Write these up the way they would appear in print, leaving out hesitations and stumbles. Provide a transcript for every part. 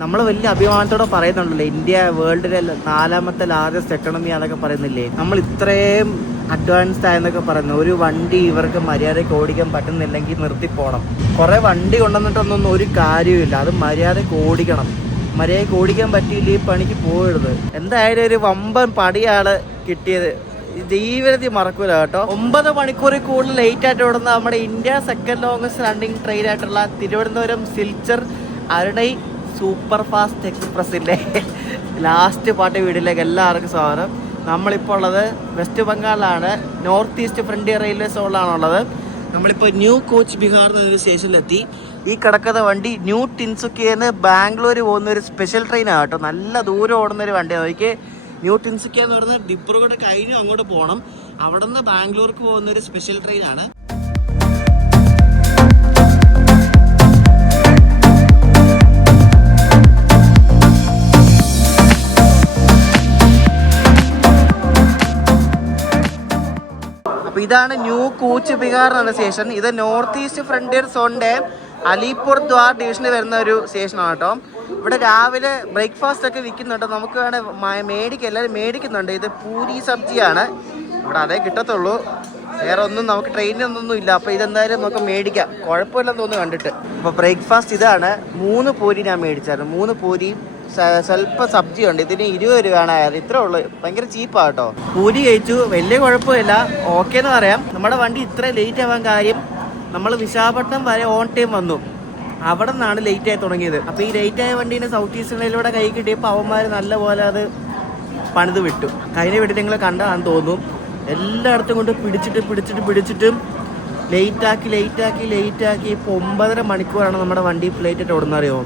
നമ്മൾ വലിയ അഭിമാനത്തോടെ പറയുന്നുണ്ടല്ലോ, ഇന്ത്യ വേൾഡിലെ 4ാമത്തെ ലാർജസ്റ്റ് എക്കണമി ആണെന്നൊക്കെ പറയുന്നില്ലേ. നമ്മൾ ഇത്രയും അഡ്വാൻസ്ഡ് ആയെന്നൊക്കെ പറയുന്നു. ഒരു വണ്ടി ഇവർക്ക് മര്യാദയ്ക്ക് ഓടിക്കാൻ പറ്റുന്നില്ലെങ്കിൽ നിർത്തിപ്പോണം. കുറേ വണ്ടി കൊണ്ടുവന്നിട്ടൊന്നും ഒരു കാര്യമില്ല, അത് മര്യാദയ്ക്ക് ഓടിക്കണം. മര്യാദയ്ക്ക് ഓടിക്കാൻ പറ്റിയില്ല ഈ പണിക്ക് പോകരുത്. എന്തായാലും ഒരു വമ്പൻ പടിയാണ് കിട്ടിയത്, ജീവിതത്തിൽ മറക്കൂല കേട്ടോ. 9 മണിക്കൂറിൽ കൂടുതൽ ലേറ്റ് ആയിട്ട് ഓടുന്ന നമ്മുടെ India second longest running train ആയിട്ടുള്ള തിരുവനന്തപുരം സിൽച്ചർ അരുണൈ സൂപ്പർ ഫാസ്റ്റ് എക്സ്പ്രസ്സിൻ്റെ ലാസ്റ്റ് പാട്ട് വീഡിയോയിലേക്ക് എല്ലാവർക്കും സ്വാഗതം. നമ്മളിപ്പോൾ ഉള്ളത് വെസ്റ്റ് ബംഗാളിലാണ്, നോർത്ത് ഈസ്റ്റ് ഫ്രണ്ടിയർ റെയിൽവേ സോണിലാണുള്ളത്. നമ്മളിപ്പോൾ ന്യൂ കോച്ച് ബിഹാർ എന്നൊരു സ്റ്റേഷനിലെത്തി. ഈ കിടക്കുന്ന വണ്ടി ന്യൂ ടിൻസുക്കിയെന്ന് ബാംഗ്ലൂർ പോകുന്ന ഒരു സ്പെഷ്യൽ ട്രെയിനാണ് കേട്ടോ. നല്ല ദൂരം ഓടുന്ന ഒരു വണ്ടിയാണ്. എനിക്ക് ന്യൂ ടിൻസുക്കിയ എന്ന് പറയുന്നത് ഡിബ്രുഗഡ് കഴിഞ്ഞ് അങ്ങോട്ട് പോകണം. അവിടെ നിന്ന് ബാംഗ്ലൂർക്ക് പോകുന്ന ഒരു സ്പെഷ്യൽ ട്രെയിനാണ്. അപ്പോൾ ഇതാണ് ന്യൂ കോച്ച് ബിഹാർ എന്ന സ്റ്റേഷൻ. ഇത് നോർത്ത് ഈസ്റ്റ് ഫ്രണ്ടിയർ സോണിൻ്റെ അലിപൂർ ദ്വാർ ഡിവിഷനിൽ വരുന്ന ഒരു സ്റ്റേഷനാണ് കേട്ടോ. ഇവിടെ രാവിലെ ബ്രേക്ക്ഫാസ്റ്റ് ഒക്കെ വിൽക്കുന്നുണ്ട്, നമുക്ക് വേണമെങ്കിൽ എല്ലാവരും മേടിക്കുന്നുണ്ട്. ഇത് പൂരി സബ്ജിയാണ് ഇവിടെ, അതേ കിട്ടത്തുള്ളൂ, വേറെ ഒന്നും നമുക്ക് ട്രെയിനിനൊന്നും ഇല്ല. അപ്പോൾ ഇതെന്തായാലും നമുക്ക് മേടിക്കാം, കുഴപ്പമില്ലെന്ന് തോന്നുന്നു കണ്ടിട്ട്. അപ്പോൾ ബ്രേക്ക്ഫാസ്റ്റ് ഇതാണ്. 3 പൂരി ഞാൻ മേടിച്ചായിരുന്നു. 3 പൂരിയും സ്വല്പം സബ്ജി ഉണ്ട്. ഇതിന് 20 രൂപയാണ് ആയത്. ഇത്രേ ഉള്ളൂ, ഭയങ്കര ചീപ്പാണ് കേട്ടോ. പൂരി കഴിച്ചു, വലിയ കുഴപ്പമില്ല, ഓക്കെ എന്ന് പറയാം. നമ്മുടെ വണ്ടി ഇത്ര ലേറ്റ് ആവാൻ കാര്യം, നമ്മൾ വിശാഖപട്ടണം വരെ ഓൺ ടൈം വന്നു, അവിടെ നിന്നാണ് ലേറ്റ് ആയി തുടങ്ങിയത്. അപ്പോൾ ഈ ലേറ്റ് ആയ വണ്ടീനെ സൗത്ത് ഈസ്റ്റ് റെയിലൂടെ കൈ കിട്ടിയപ്പോൾ അവന്മാർ നല്ലപോലെ അത് പണിത് വിട്ടു. കഴിഞ്ഞ വീട്ടിൽ നിങ്ങൾ കണ്ടതാണെന്ന് തോന്നുന്നു. എല്ലായിടത്തും കൊണ്ട് പിടിച്ചിട്ടും ലേറ്റാക്കി ഇപ്പോൾ 9.5 മണിക്കൂറാണ് നമ്മുടെ വണ്ടി ലേറ്റായിട്ട് ഓടുന്നറിയോ.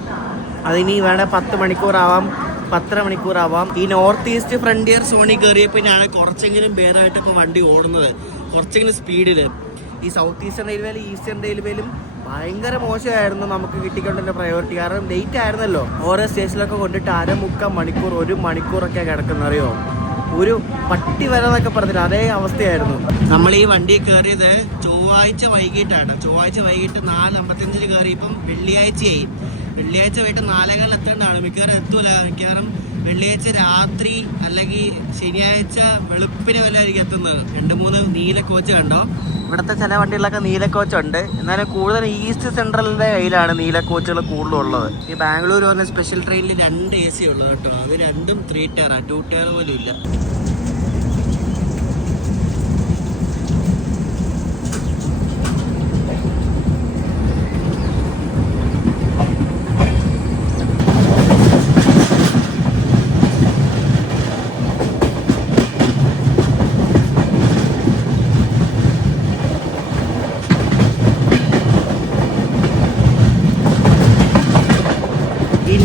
അതിനി വേണേൽ 10 മണിക്കൂറാവാം, 10.5 മണിക്കൂറാവാം. ഈ നോർത്ത് ഈസ്റ്റ് ഫ്രണ്ടിയർ സോണിൽ കയറിയപ്പോൾ ഞാൻ കുറച്ചെങ്കിലും ബേറായിട്ട് ഇപ്പോൾ വണ്ടി ഓടുന്നത്, കുറച്ചെങ്കിലും സ്പീഡിൽ. ഈ സൗത്ത് ഈസ്റ്റേൺ റെയിൽവേയിലും ഈസ്റ്റേൺ റെയിൽവേയിലും ഭയങ്കര മോശമായിരുന്നു നമുക്ക് കിട്ടിക്കൊണ്ടിരുന്ന പ്രയോറിറ്റി. കാരണം ലേറ്റ് ആയിരുന്നല്ലോ. ഓരോ സ്റ്റേഷനിലൊക്കെ കൊണ്ടിട്ട് 1/4 മണിക്കൂർ 1 മണിക്കൂറൊക്കെ കിടക്കുന്നറിയോ. ഒരു പട്ടി വരാന്നൊക്കെ പറഞ്ഞില്ല, അതേ അവസ്ഥയായിരുന്നു. നമ്മൾ ഈ വണ്ടി കയറിയത് ചൊവ്വാഴ്ച വൈകിട്ടാണ്. ചൊവ്വാഴ്ച വൈകിട്ട് 4:55 കയറി. ഇപ്പം വെള്ളിയാഴ്ചയായി. വെള്ളിയാഴ്ച വൈകിട്ട് 4:15 എത്തേണ്ടതാണ്. മിക്കവാറും എത്തൂല. മിക്കവാറും വെള്ളിയാഴ്ച രാത്രി അല്ലെങ്കിൽ ശനിയാഴ്ച വെളുപ്പിന് വല്ലതായിരിക്കും എത്തുന്നത്. 2-3 നീല കോച്ച് കണ്ടോ. ഇവിടുത്തെ ചില വണ്ടികളൊക്കെ നീല കോച്ചുണ്ട്, എന്നാലും കൂടുതൽ ഈസ്റ്റ് സെൻട്രലിൻ്റെ കയ്യിലാണ് നീല കോച്ചുകൾ കൂടുതലുള്ളത്. ഈ ബാംഗ്ലൂർ പറഞ്ഞ സ്പെഷ്യൽ ട്രെയിനിൽ 2 AC ഉള്ളത് കേട്ടോ. അത് രണ്ടും 3 ടയറാണ്, 2 ടയർ പോലും ഇല്ല.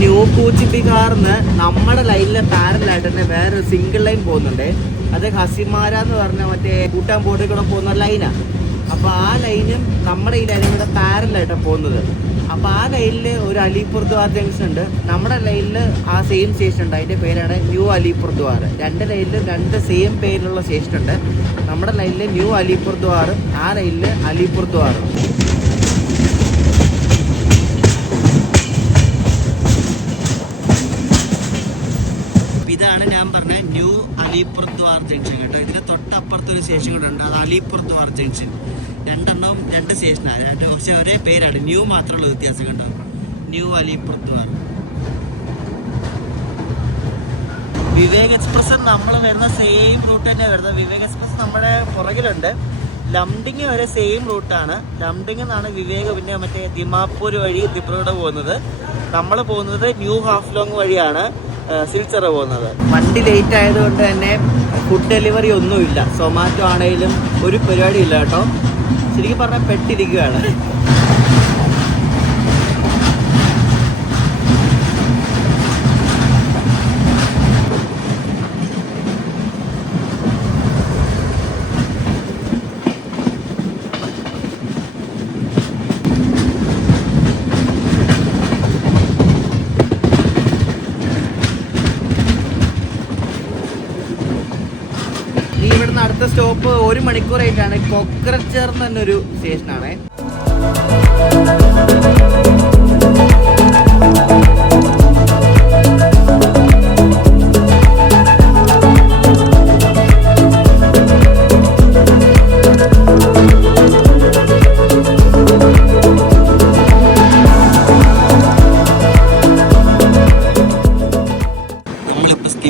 ന്യൂ കോച്ച് ബിഹാറിന്ന് നമ്മുടെ ലൈനിലെ പാരലായിട്ട് തന്നെ വേറൊരു സിംഗിൾ ലൈൻ പോകുന്നുണ്ട്. അത് ഹസിമാര എന്ന് പറഞ്ഞ മറ്റേ കൂട്ടാൻ ബോർഡിൽ കൂടെ പോകുന്ന ലൈനാണ്. അപ്പോൾ ആ ലൈനും നമ്മുടെ ഈ ലൈനും കൂടെ പാരലായിട്ടാണ് പോകുന്നത്. അപ്പോൾ ആ ലൈനിൽ ഒരു അലിപൂർ ദ്വാർ ജംഗ്ഷൻ ഉണ്ട്. നമ്മുടെ ലൈനിൽ ആ സെയിം സ്റ്റേഷൻ ഉണ്ട്, അതിൻ്റെ പേരാണ് ന്യൂ അലിപൂർ ദ്വാർ. 2 ലൈനിലും 2 സെയിം പേരിലുള്ള സ്റ്റേഷൻ ഉണ്ട്. നമ്മുടെ ലൈനിൽ ന്യൂ അലിപൂർ ദ്വാറും ആ ലൈനിൽ അലിപൂർ ദ്വാറും. ഇതാണ് ഞാൻ പറഞ്ഞ ന്യൂ അലിപൂർ ദ്വാർ ജംഗ്ഷൻ കേട്ടോ. ഇതിന് തൊട്ടപ്പുറത്തൊരു സ്റ്റേഷൻ കൂടെ ഉണ്ട്, അത് അലിപൂർ ദ്വാർ ജംഗ്ഷൻ. 2 സ്റ്റേഷനാണ്, പക്ഷേ ഒരേ പേരാണ്, ന്യൂ മാത്രമുള്ള വ്യത്യാസം കണ്ടോ. ന്യൂ അലിപൂർ ദ്വാർ. വിവേക് എക്സ്പ്രസ് നമ്മൾ വരുന്ന സെയിം റൂട്ട് തന്നെ വരുന്നത്. വിവേക് എക്സ്പ്രസ് നമ്മുടെ പുറകിലുണ്ട്. ലംഡിങ് വരെ സെയിം റൂട്ടാണ്. ലംഡിങ് നിന്നാണ് വിവേക് പിന്നെ മറ്റേ ദിമാപൂർ വഴി ദിബ്രുഗഡ് പോകുന്നത്. നമ്മൾ പോകുന്നത് ന്യൂ ഹാഫ്ലോങ് വഴിയാണ് സിൽച്ചർ പോകുന്നത്. വണ്ടി ലേറ്റ് ആയതുകൊണ്ട് തന്നെ ഫുഡ് ഡെലിവറി ഒന്നുമില്ല. സൊമാറ്റോ ആണെങ്കിലും ഒരു പരിപാടി ഇല്ല കേട്ടോ. ശരിക്കും പറഞ്ഞാൽ പെട്ടിരിക്കുകയാണ്. ഇവിടുന്ന് അടുത്ത സ്റ്റോപ്പ് 1 മണിക്കൂറായിട്ടാണ്. കൊക്രച്ചർ എന്ന് പറഞ്ഞൊരു സ്റ്റേഷനാണ്.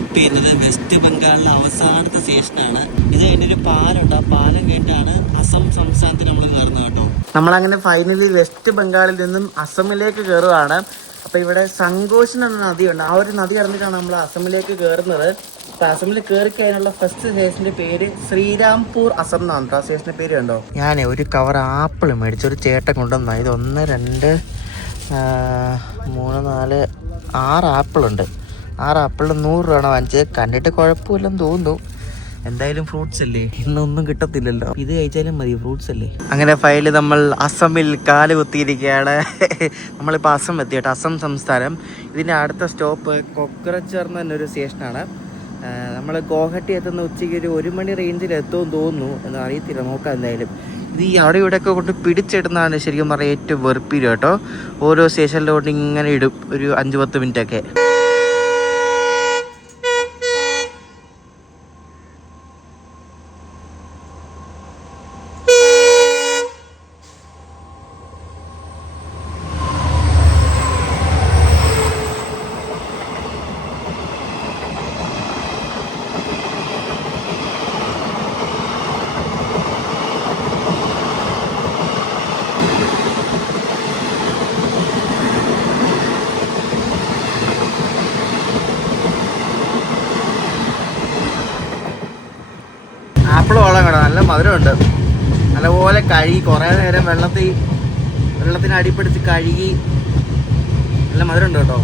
സ്റ്റോപ്പ് ചെയ്യുന്നത് വെസ്റ്റ് ബംഗാളിലെ അവസാനത്തെ സ്റ്റേഷനാണ്. ഇത് കഴിഞ്ഞൊരു പാലമുണ്ട്, ആ പാലം കഴിഞ്ഞിട്ടാണ് അസം സംസ്ഥാനത്തിൽ നമ്മൾ കയറുന്നത് കേട്ടോ. നമ്മളങ്ങനെ ഫൈനലി വെസ്റ്റ് ബംഗാളിൽ നിന്നും അസമിലേക്ക് കയറുകയാണ്. അപ്പോൾ ഇവിടെ സങ്കോഷൻ എന്ന നദിയുണ്ട്, ആ ഒരു നദി കടന്നിട്ടാണ് നമ്മൾ അസമിലേക്ക് കയറുന്നത്. അപ്പോൾ അസമിൽ കയറി കഴിഞ്ഞുള്ള ഫസ്റ്റ് സ്റ്റേഷൻ്റെ പേര് ശ്രീരാംപൂർ അസം എന്നാണ് കേട്ടോ. ആ സ്റ്റേഷൻ്റെ പേര് കണ്ടോ. ഞാൻ ഒരു കവർ ആപ്പിൾ മേടിച്ചു, ഒരു ചേട്ടൻ കൊണ്ടുവന്ന. ഇത് 1 2 3 4 6 ആപ്പിളുണ്ട്. 6 ആപ്പിളിന് 100 രൂപയാണ് വാങ്ങിച്ചത്. കണ്ടിട്ട് കുഴപ്പമില്ലെന്ന് തോന്നുന്നു. എന്തായാലും ഫ്രൂട്ട്സ് അല്ലേ, ഇന്നൊന്നും കിട്ടത്തില്ലല്ലോ, ഇത് കഴിച്ചാലും മതി, ഫ്രൂട്ട്സ് അല്ലേ. അങ്ങനെ ഫൈനലി നമ്മൾ അസമിൽ കാല് കുത്തിയിരിക്കുകയാണ്. നമ്മളിപ്പോൾ അസം എത്തി കേട്ടോ, അസം സംസ്ഥാനം. ഇതിൻ്റെ അടുത്ത സ്റ്റോപ്പ് കൊക്രച്ചർ എന്ന് പറഞ്ഞൊരു സ്റ്റേഷനാണ്. നമ്മൾ ഗോഹട്ടി എത്തുന്ന ഉച്ചയ്ക്ക് ഒരു 1 മണി റേഞ്ചിൽ എത്തുമെന്ന് തോന്നുന്നു, എന്ന് അറിയത്തില്ല, നോക്കാം എന്തായാലും. ഇത് ഈ അവിടെ ഇവിടെയൊക്കെ കൊണ്ട് പിടിച്ചിടുന്നതാണ് ശരിക്കും പറഞ്ഞാൽ ഏറ്റവും വെറുപ്പില്ല കേട്ടോ. ഓരോ സ്റ്റേഷനിലോട്ട് ഇങ്ങനെ ഇടും ഒരു 5-10 മിനിറ്റൊക്കെ. ആപ്പിൾ വെള്ളം കേട്ടോ, നല്ല മധുരമുണ്ട്. നല്ലപോലെ കഴുകി കുറേ നേരം വെള്ളത്തിന് അടിപ്പിടിച്ച് കഴുകി നല്ല മധുരമുണ്ട് കേട്ടോ.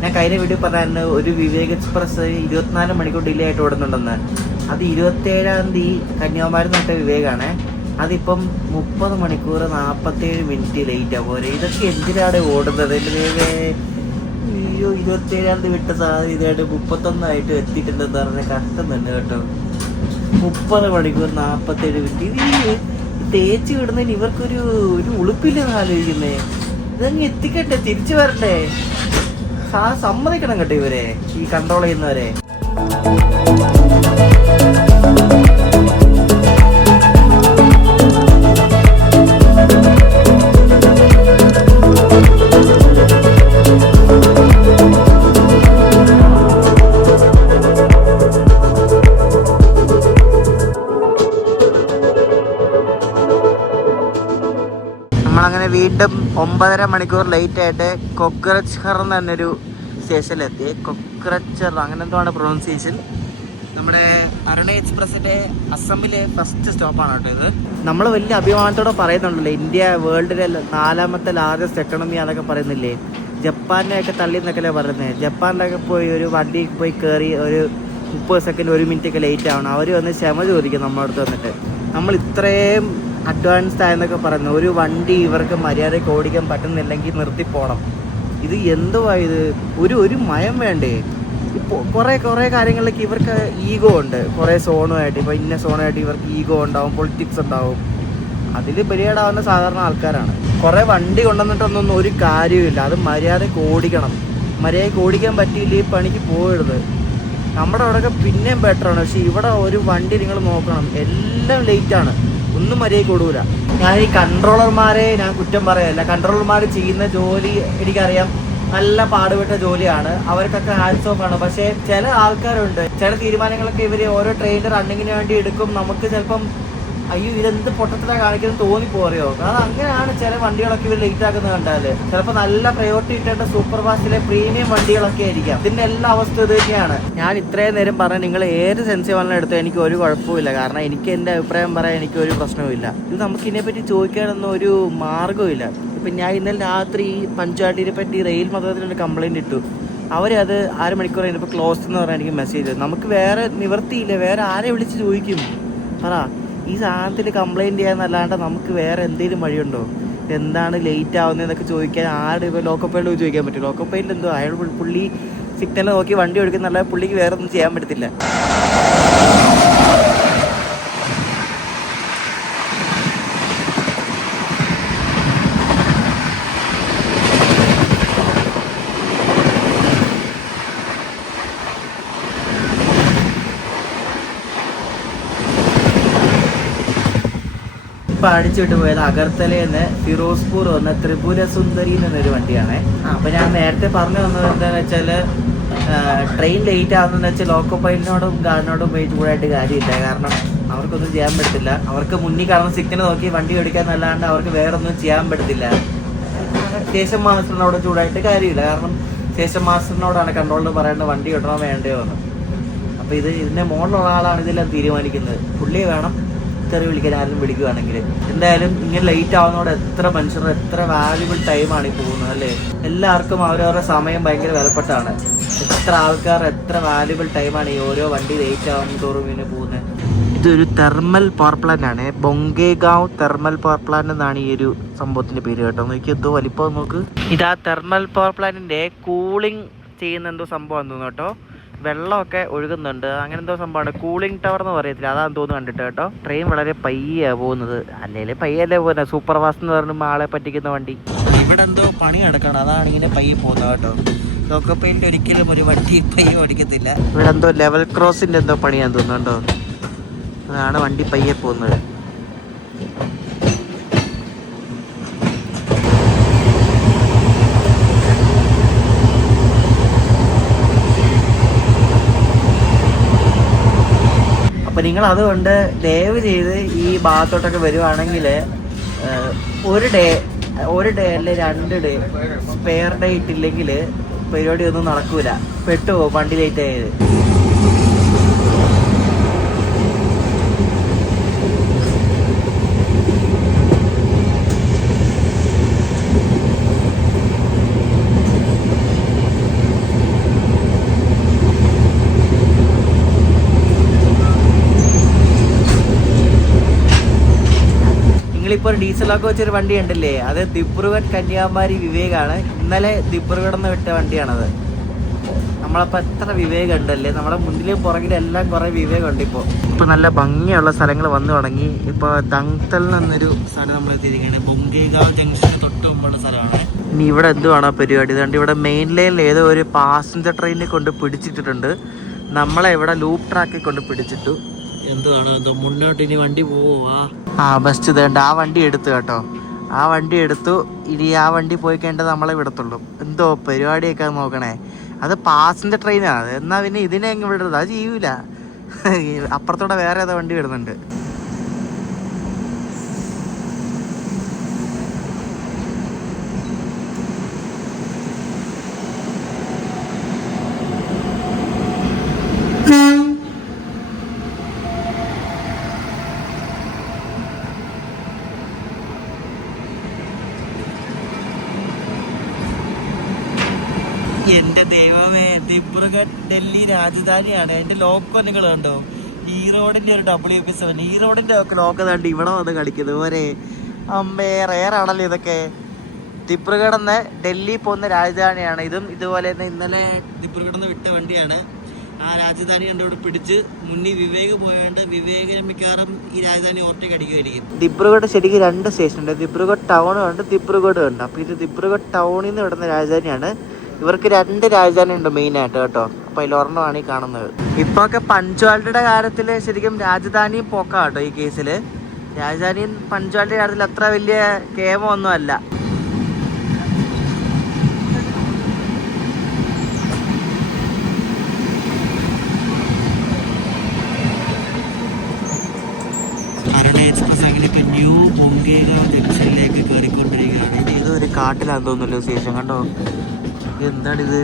ഞാൻ കഴിഞ്ഞ വീഡിയോ പറഞ്ഞായിരുന്നു ഒരു വിവേക് എക്സ്പ്രസ് 24 മണിക്കൂർ ഡിലേ ആയിട്ട് ഓടുന്നുണ്ടെന്ന്. അത് 27-ാം തീയതി കന്യാകുമാരി തൊട്ട വിവേകാണ്. അതിപ്പം 30 മണിക്കൂർ 47 മിനിറ്റ് ലേറ്റാ പോരെ. ഇതൊക്കെ എന്തിനാണ് ഓടുന്നത്? അയ്യോ, 27-ാം തീയതി വിട്ട സാധനം ഇതായിട്ട് 31 എത്തിയിട്ടുണ്ടെന്ന് പറഞ്ഞ കഷ്ടന്നുണ്ട് കേട്ടോ. 30 മണിക്കൂർ 47 മിനിറ്റ്. ഇത് തേച്ച് വിടുന്നതിന് ഇവർക്കൊരു ഉളുപ്പില്ലെന്ന് ആലോചിക്കുന്നേ. ഇതങ്ങ് എത്തിക്കട്ടെ, തിരിച്ചു വരണ്ടേ, സമ്മതിക്കണം കേട്ടോ ഇവരെ, ഈ കൺട്രോൾ ചെയ്യുന്നവരെ. നമ്മളങ്ങനെ വീണ്ടും 9.5 മണിക്കൂർ ലേറ്റ് ആയിട്ട് കൊക്രച്ചർ എന്ന് പറഞ്ഞൊരു സ്റ്റേഷനിലെത്തി. കൊക്രച്ചർ അങ്ങനെ എന്തോ ആണ് പ്രൊണൗൺസിയേഷൻ. നമ്മുടെ അരുണ എക്സ്പ്രസിന്റെ അസമിലെ ഫസ്റ്റ് സ്റ്റോപ്പാണ് കേട്ടോ ഇത്. നമ്മൾ വലിയ അഭിമാനത്തോടെ പറയുന്നുണ്ടല്ലോ, ഇന്ത്യ വേൾഡിലെ 4ാമത്തെ ലാർജസ്റ്റ് എക്കണമി അതൊക്കെ പറയുന്നില്ലേ. ജപ്പാനെയൊക്കെ തള്ളി എന്നൊക്കെയല്ലേ പറയുന്നത്. ജപ്പാനിലൊക്കെ പോയി ഒരു വണ്ടി പോയി കയറി ഒരു 30 സെക്കൻഡ് 1 മിനിറ്റ് ഒക്കെ ലേറ്റ് ആവണം. അവർ വന്ന് ക്ഷമ ചോദിക്കും നമ്മുടെ അടുത്ത് വന്നിട്ട്. നമ്മൾ ഇത്രയും അഡ്വാൻസ്ഡ് ആയെന്നൊക്കെ പറയുന്നത്, ഒരു വണ്ടി ഇവർക്ക് മര്യാദയ്ക്ക് ഓടിക്കാൻ പറ്റുന്നില്ലെങ്കിൽ നിർത്തിപ്പോണം. ഇത് എന്തുവാ ഇത്, ഒരു മയം വേണ്ടേ? ഇപ്പോൾ കുറേ കാര്യങ്ങളിലേക്ക് ഇവർക്ക് ഈഗോ ഉണ്ട്. കുറേ സോണുമായിട്ട്, ഇപ്പോൾ ഇന്ന സോണായിട്ട് ഇവർക്ക് ഈഗോ ഉണ്ടാവും, പൊളിറ്റിക്സ് ഉണ്ടാവും. അതിൽ ബലിയാടാവുന്ന സാധാരണ ആൾക്കാരാണ്. കുറേ വണ്ടി കൊണ്ടുവന്നിട്ടൊന്നും ഒരു കാര്യമില്ല. അത് മര്യാദയ്ക്ക് ഓടിക്കണം. മര്യാദയ്ക്ക് ഓടിക്കാൻ പറ്റിയില്ല ഈ പണിക്ക് പോകരുത്. നമ്മുടെ അവിടെയൊക്കെ പിന്നെയും ബെറ്ററാണ്. പക്ഷെ ഇവിടെ ഒരു വണ്ടി നിങ്ങൾ നോക്കണം, എല്ലാം ലേറ്റാണ്, ഒന്നും മര്യാദയ്ക്ക് ഓടൂല. ഞാൻ ഈ കൺട്രോളർമാരെ ഞാൻ കുറ്റം പറയല്ല. കൺട്രോളർമാർ ചെയ്യുന്ന ജോലി എനിക്കറിയാം, നല്ല പാടുപെട്ട ജോലിയാണ്, അവർക്കൊക്കെ ഹാൻഡ്സ് ഓഫ് ആണ്. പക്ഷേ ചില ആൾക്കാരുണ്ട്, ചില തീരുമാനങ്ങളൊക്കെ ഇവർ ഓരോ ട്രെയിനിൻ്റെ റണ്ണിങ്ങിന് വേണ്ടി എടുക്കും. നമുക്ക് ചിലപ്പം അയ്യോ ഇതെന്ത് പൊട്ടത്തിലാണ് കാണിക്കുന്നത് തോന്നിപ്പോറിയോ. കാരണം അങ്ങനെയാണ് ചില വണ്ടികളൊക്കെ ഇവർ ലേറ്റ് ആക്കുന്നത് കണ്ടാൽ. ചിലപ്പോൾ നല്ല പ്രയോറിറ്റി ഇട്ടേണ്ട സൂപ്പർ ഫാസ്റ്റിലെ പ്രീമിയം വണ്ടികളൊക്കെ ആയിരിക്കാം. ഇതിൻ്റെ എല്ലാ അവസ്ഥ ഇത് തന്നെയാണ്. ഞാൻ ഇത്രയും നേരം പറഞ്ഞ നിങ്ങൾ ഏത് സെൻസീവ് എടുത്തോ എനിക്ക് ഒരു കുഴപ്പമില്ല. കാരണം എനിക്ക് എൻ്റെ അഭിപ്രായം പറയാൻ എനിക്ക് ഒരു പ്രശ്നവുമില്ല. ഇത് നമുക്ക് ഇതിനെപ്പറ്റി ചോദിക്കാനൊന്നും ഒരു മാർഗ്ഗമില്ല. ഇപ്പം ഞാൻ ഇന്നലെ രാത്രി പഞ്ചായത്തിനെ പറ്റി റെയിൽ മതത്തിനൊരു കംപ്ലയിൻറ്റ് ഇട്ടു. അവരത് 1/2 മണിക്കൂർ കഴിഞ്ഞപ്പോൾ ക്ലോസ് എന്ന് പറഞ്ഞാൽ എനിക്ക് മെസ്സേജ്. നമുക്ക് വേറെ നിവർത്തിയില്ല, വേറെ ആരെ വിളിച്ച് ചോദിക്കും പറ. ഈ സാധനത്തിൽ കംപ്ലയിൻറ്റ് ചെയ്യാന്നല്ലാണ്ട് നമുക്ക് വേറെ എന്തെങ്കിലും വഴിയുണ്ടോ? എന്താണ് ലേറ്റ് ആവുന്നതെന്നൊക്കെ ചോദിക്കാൻ ഇപ്പോൾ ലോക്കപ്പേഡിൽ ചോദിക്കാൻ പറ്റും. ലോക്കപ്പേഡിൽ എന്തോ അയാൾ പുള്ളി സിഗ്നൽ നോക്കി വണ്ടി ഓടിക്കുന്നല്ല, പുള്ളിക്ക് വേറെ ഒന്നും ചെയ്യാൻ പറ്റത്തില്ല. ഇപ്പം അടിച്ചു വിട്ട് പോയത് അഗർത്തലയിൽ നിന്ന് ഫിറോസ്പൂർ വന്ന ത്രിപുര സുന്ദരി എന്നൊരു വണ്ടിയാണ്. അപ്പം ഞാൻ നേരത്തെ പറഞ്ഞു വന്നത് എന്താണെന്ന് വെച്ചാൽ ട്രെയിൻ ലേറ്റ് ആകുന്നതെന്ന് വെച്ചാൽ ലോക്കോ പൈലറ്റിനോടും ഗാർഡിനോടും പോയി ചൂടായിട്ട് കാര്യമില്ല. കാരണം അവർക്കൊന്നും ചെയ്യാൻ പറ്റത്തില്ല. അവർക്ക് മുന്നിൽ കാണുന്ന സിഗ്നൽ നോക്കി വണ്ടി ഓടിക്കാന്നല്ലാണ്ട് അവർക്ക് വേറൊന്നും ചെയ്യാൻ പറ്റത്തില്ല. സ്റ്റേഷൻ മാസ്റ്ററിനോട് ചൂടായിട്ട് കാര്യമില്ല. കാരണം സ്റ്റേഷൻ മാസ്റ്ററിനോടാണ് കൺട്രോളിൽ പറയേണ്ടത് വണ്ടി ഓടണോ വേണ്ടയോ എന്ന്. അപ്പോൾ ഇതിൻ്റെ മുകളിലുള്ള ആളാണ് ഇതെല്ലാം തീരുമാനിക്കുന്നത്. പുള്ളിയെ വേണം തെറി വിളിക്കാൻ ആരും വിളിക്കുകയാണെങ്കിൽ. എന്തായാലും ഇങ്ങനെ ലേറ്റ് ആവുന്നതോടെ എത്ര മനുഷ്യർ എത്ര വാല്യുബിൾ ടൈമാണ് ഈ പോകുന്നത് അല്ലേ. എല്ലാവർക്കും അവരവരുടെ സമയം ഭയങ്കര വിലപ്പെട്ടാണ്. എത്ര ആൾക്കാർ എത്ര വാല്യുബിൾ ടൈമാണ് ഈ ഓരോ വണ്ടി ലേറ്റ് ആവുന്നതോറും ഇങ്ങനെ പോകുന്നത്. ഇതൊരു തെർമൽ പവർ പ്ലാന്റ് ആണ്. ബൊങ്കേഗാവ് തെർമൽ പവർ പ്ലാന്റ് എന്നാണ് ഈ ഒരു സംഭവത്തിന്റെ പേര് കേട്ടോ. നോക്കി എന്തോ വലിപ്പം നോക്ക്. ഇതാ തെർമൽ പവർ പ്ലാന്റിന്റെ കൂളിംഗ് ചെയ്യുന്ന എന്തോ സംഭവം തോന്നുന്നു കേട്ടോ. വെള്ളമൊക്കെ ഒഴുകുന്നുണ്ട്. അങ്ങനെ എന്തോ സംഭവമാണ്. കൂളിംഗ് ടവർ എന്ന് പറയത്തില്ല, അതാന്ന് തോന്നുന്നു കണ്ടിട്ട് കേട്ടോ. ട്രെയിൻ വളരെ പയ്യാണ് പോകുന്നത്. അല്ലെങ്കിൽ പയ്യല്ലേ പോകുന്നത്. സൂപ്പർ ഫാസ്റ്റ് എന്ന് പറയുമ്പോൾ ആളെ പറ്റിക്കുന്ന വണ്ടി. ഇവിടെ എന്തോ പണി നടക്കണം, അതാണ് ഇങ്ങനെ പയ്യെ പോകുന്നത് കേട്ടോ. ലോക്കോ പെയിന്റ് ഒരിക്കലും ഒരു വണ്ടി പയ്യെ ഓടിക്കത്തില്ല. ഇവിടെ എന്തോ ലെവൽ ക്രോസിന്റെ എന്തോ പണിയാന്ന് തോന്നുന്നുണ്ടോ. അതാണ് വണ്ടി പയ്യെ പോകുന്നത്. അപ്പം നിങ്ങൾ അതുകൊണ്ട് ദയവ് ചെയ്ത് ഈ ഭാഗത്തോട്ടൊക്കെ വരുവാണെങ്കിൽ ഒരു ഡേ അല്ലെ 2 ഡേ സ്പെയർ ഡേ ഇട്ടില്ലെങ്കിൽ പരിപാടി ഒന്നും നടക്കൂല. പെട്ടുപോകും വണ്ടി ലേറ്റ് ആയത്. നിങ്ങളിപ്പോൾ ഒരു ഡീസലൊക്കെ വെച്ചൊരു വണ്ടി ഉണ്ടല്ലേ, അത് ദിബ്രുഗഡ് കന്യാകുമാരി വിവേകാണ്. ഇന്നലെ ദിബ്രുഗഡ് നിന്ന് വിട്ട വണ്ടിയാണത്. നമ്മളപ്പോൾ എത്ര വിവേകം ഉണ്ടല്ലേ. നമ്മുടെ മുന്നിലും പുറകിലും എല്ലാം കുറേ വിവേകമുണ്ട്. ഇപ്പോൾ നല്ല ഭംഗിയുള്ള സ്ഥലങ്ങൾ വന്നു തുടങ്ങി. ഇപ്പോൾ ദങ്തൽ എന്നൊരു സ്ഥലം നമ്മൾ എത്തിയിരിക്കുകയാണ്. ബൊങ്കേഗാവ് ജംഗ്ഷന് തൊട്ട് മുമ്പുള്ള സ്ഥലമാണ്. ഇനി ഇവിടെ എന്തുവാണോ പരിപാടി. ഇതുകൊണ്ട് ഇവിടെ മെയിൻ ലൈനിൽ ഏതോ ഒരു പാസഞ്ചർ ട്രെയിനിൽ കൊണ്ട് പിടിച്ചിട്ടിട്ടുണ്ട്. നമ്മളെ ഇവിടെ ലൂപ്പ് ട്രാക്കിൽ കൊണ്ട് പിടിച്ചിട്ടു. എന്തുവാണോ എന്തോ മുന്നോട്ട് ഇനി വണ്ടി പോവാ. ബെസ്റ്റ് ഇതേണ്ട ആ വണ്ടി എടുത്തു കേട്ടോ. ആ വണ്ടി എടുത്തു. ഇനി ആ വണ്ടി പോയി കഴിഞ്ഞാൽ നമ്മളെ വിടത്തുള്ളൂ. എന്തോ പരിപാടിയൊക്കെ നോക്കണേ. അത് പാസഞ്ചർ ട്രെയിനാണ്. എന്നാൽ പിന്നെ ഇതിനെ എങ്ങനെ വിടരുത്, അത് ചെയ്യൂല. അപ്പുറത്തോടെ വേറെ ഏതോ വണ്ടി വരുന്നുണ്ട്. എന്റെ ദൈവമേ, ദിബ്രുഗഡ് ഡൽഹി രാജധാനിയാണ്. എന്റെ ലോക്കോ നിങ്ങൾ കണ്ടോ. ഈ റോഡിന്റെ ഒരു WP7 ഈ റോഡിന്റെ ഒക്കെ ലോക്കോ കണ്ട് ഇവിടെ വന്ന് കളിക്കുന്നത് ഒരേ അമ്മേ. റെയറാണല്ലോ ഇതൊക്കെ. ദിബ്രുഗഡ് എന്ന ഡൽഹി പോകുന്ന രാജധാനിയാണ്. ഇതും ഇതുപോലെ തന്നെ ഇന്നലെ ദിബ്രുഗഡ് നിന്ന് വിട്ട വണ്ടിയാണ്. ആ രാജധാനി കണ്ട് ഇവിടെ പിടിച്ച് മുന്നിൽ വിവേക് പോയാണ്ട് വിവേകിനെ മിക്കവാറും ഈ രാജധാനി ഓവർടേക്ക് അടിക്കുകയായിരിക്കും. ദിബ്രുഗഡ് ശരിക്കും 2 സ്റ്റേഷൻ ഉണ്ട്. ദിബ്രുഗഡ് ടൗണും ഉണ്ട്, ദിബ്രുഗഡും ഉണ്ട്. അപ്പോൾ ഇത് ദിബ്രുഗഡ് ടൗണിൽ നിന്ന് വിടുന്ന രാജധാനിയാണ്. ഇവർക്ക് 2 രാജധാനി ഉണ്ട് മെയിനായിട്ട് കേട്ടോ. അപ്പോൾ അതിലൊരെണ്ണമാണ് ഈ കാണുന്നത്. ഇപ്പോൾ ഒക്കെ പഞ്ച്വാലിറ്റിയുടെ കാര്യത്തിൽ ശരിക്കും രാജധാനി പോക്കാ കേട്ടോ. ഈ കേസിൽ രാജധാനിയും പഞ്ച്വാലിറ്റിയുടെ കാര്യത്തിൽ അത്ര വലിയ കേമൊന്നും അല്ല. എക്സ്പ്രസ് അങ്ങനെ ഇപ്പൊ ന്യൂ ബൊങ്കേഗാവ് ജംഗ്ഷനിലേക്ക് കയറിക്കൊണ്ടിരിക്കുകയാണ്. ഇതൊരു കാട്ടിലാന്ന് തോന്നുന്നല്ലോ സ്റ്റേഷൻ കണ്ടോ. എന്താണിത്?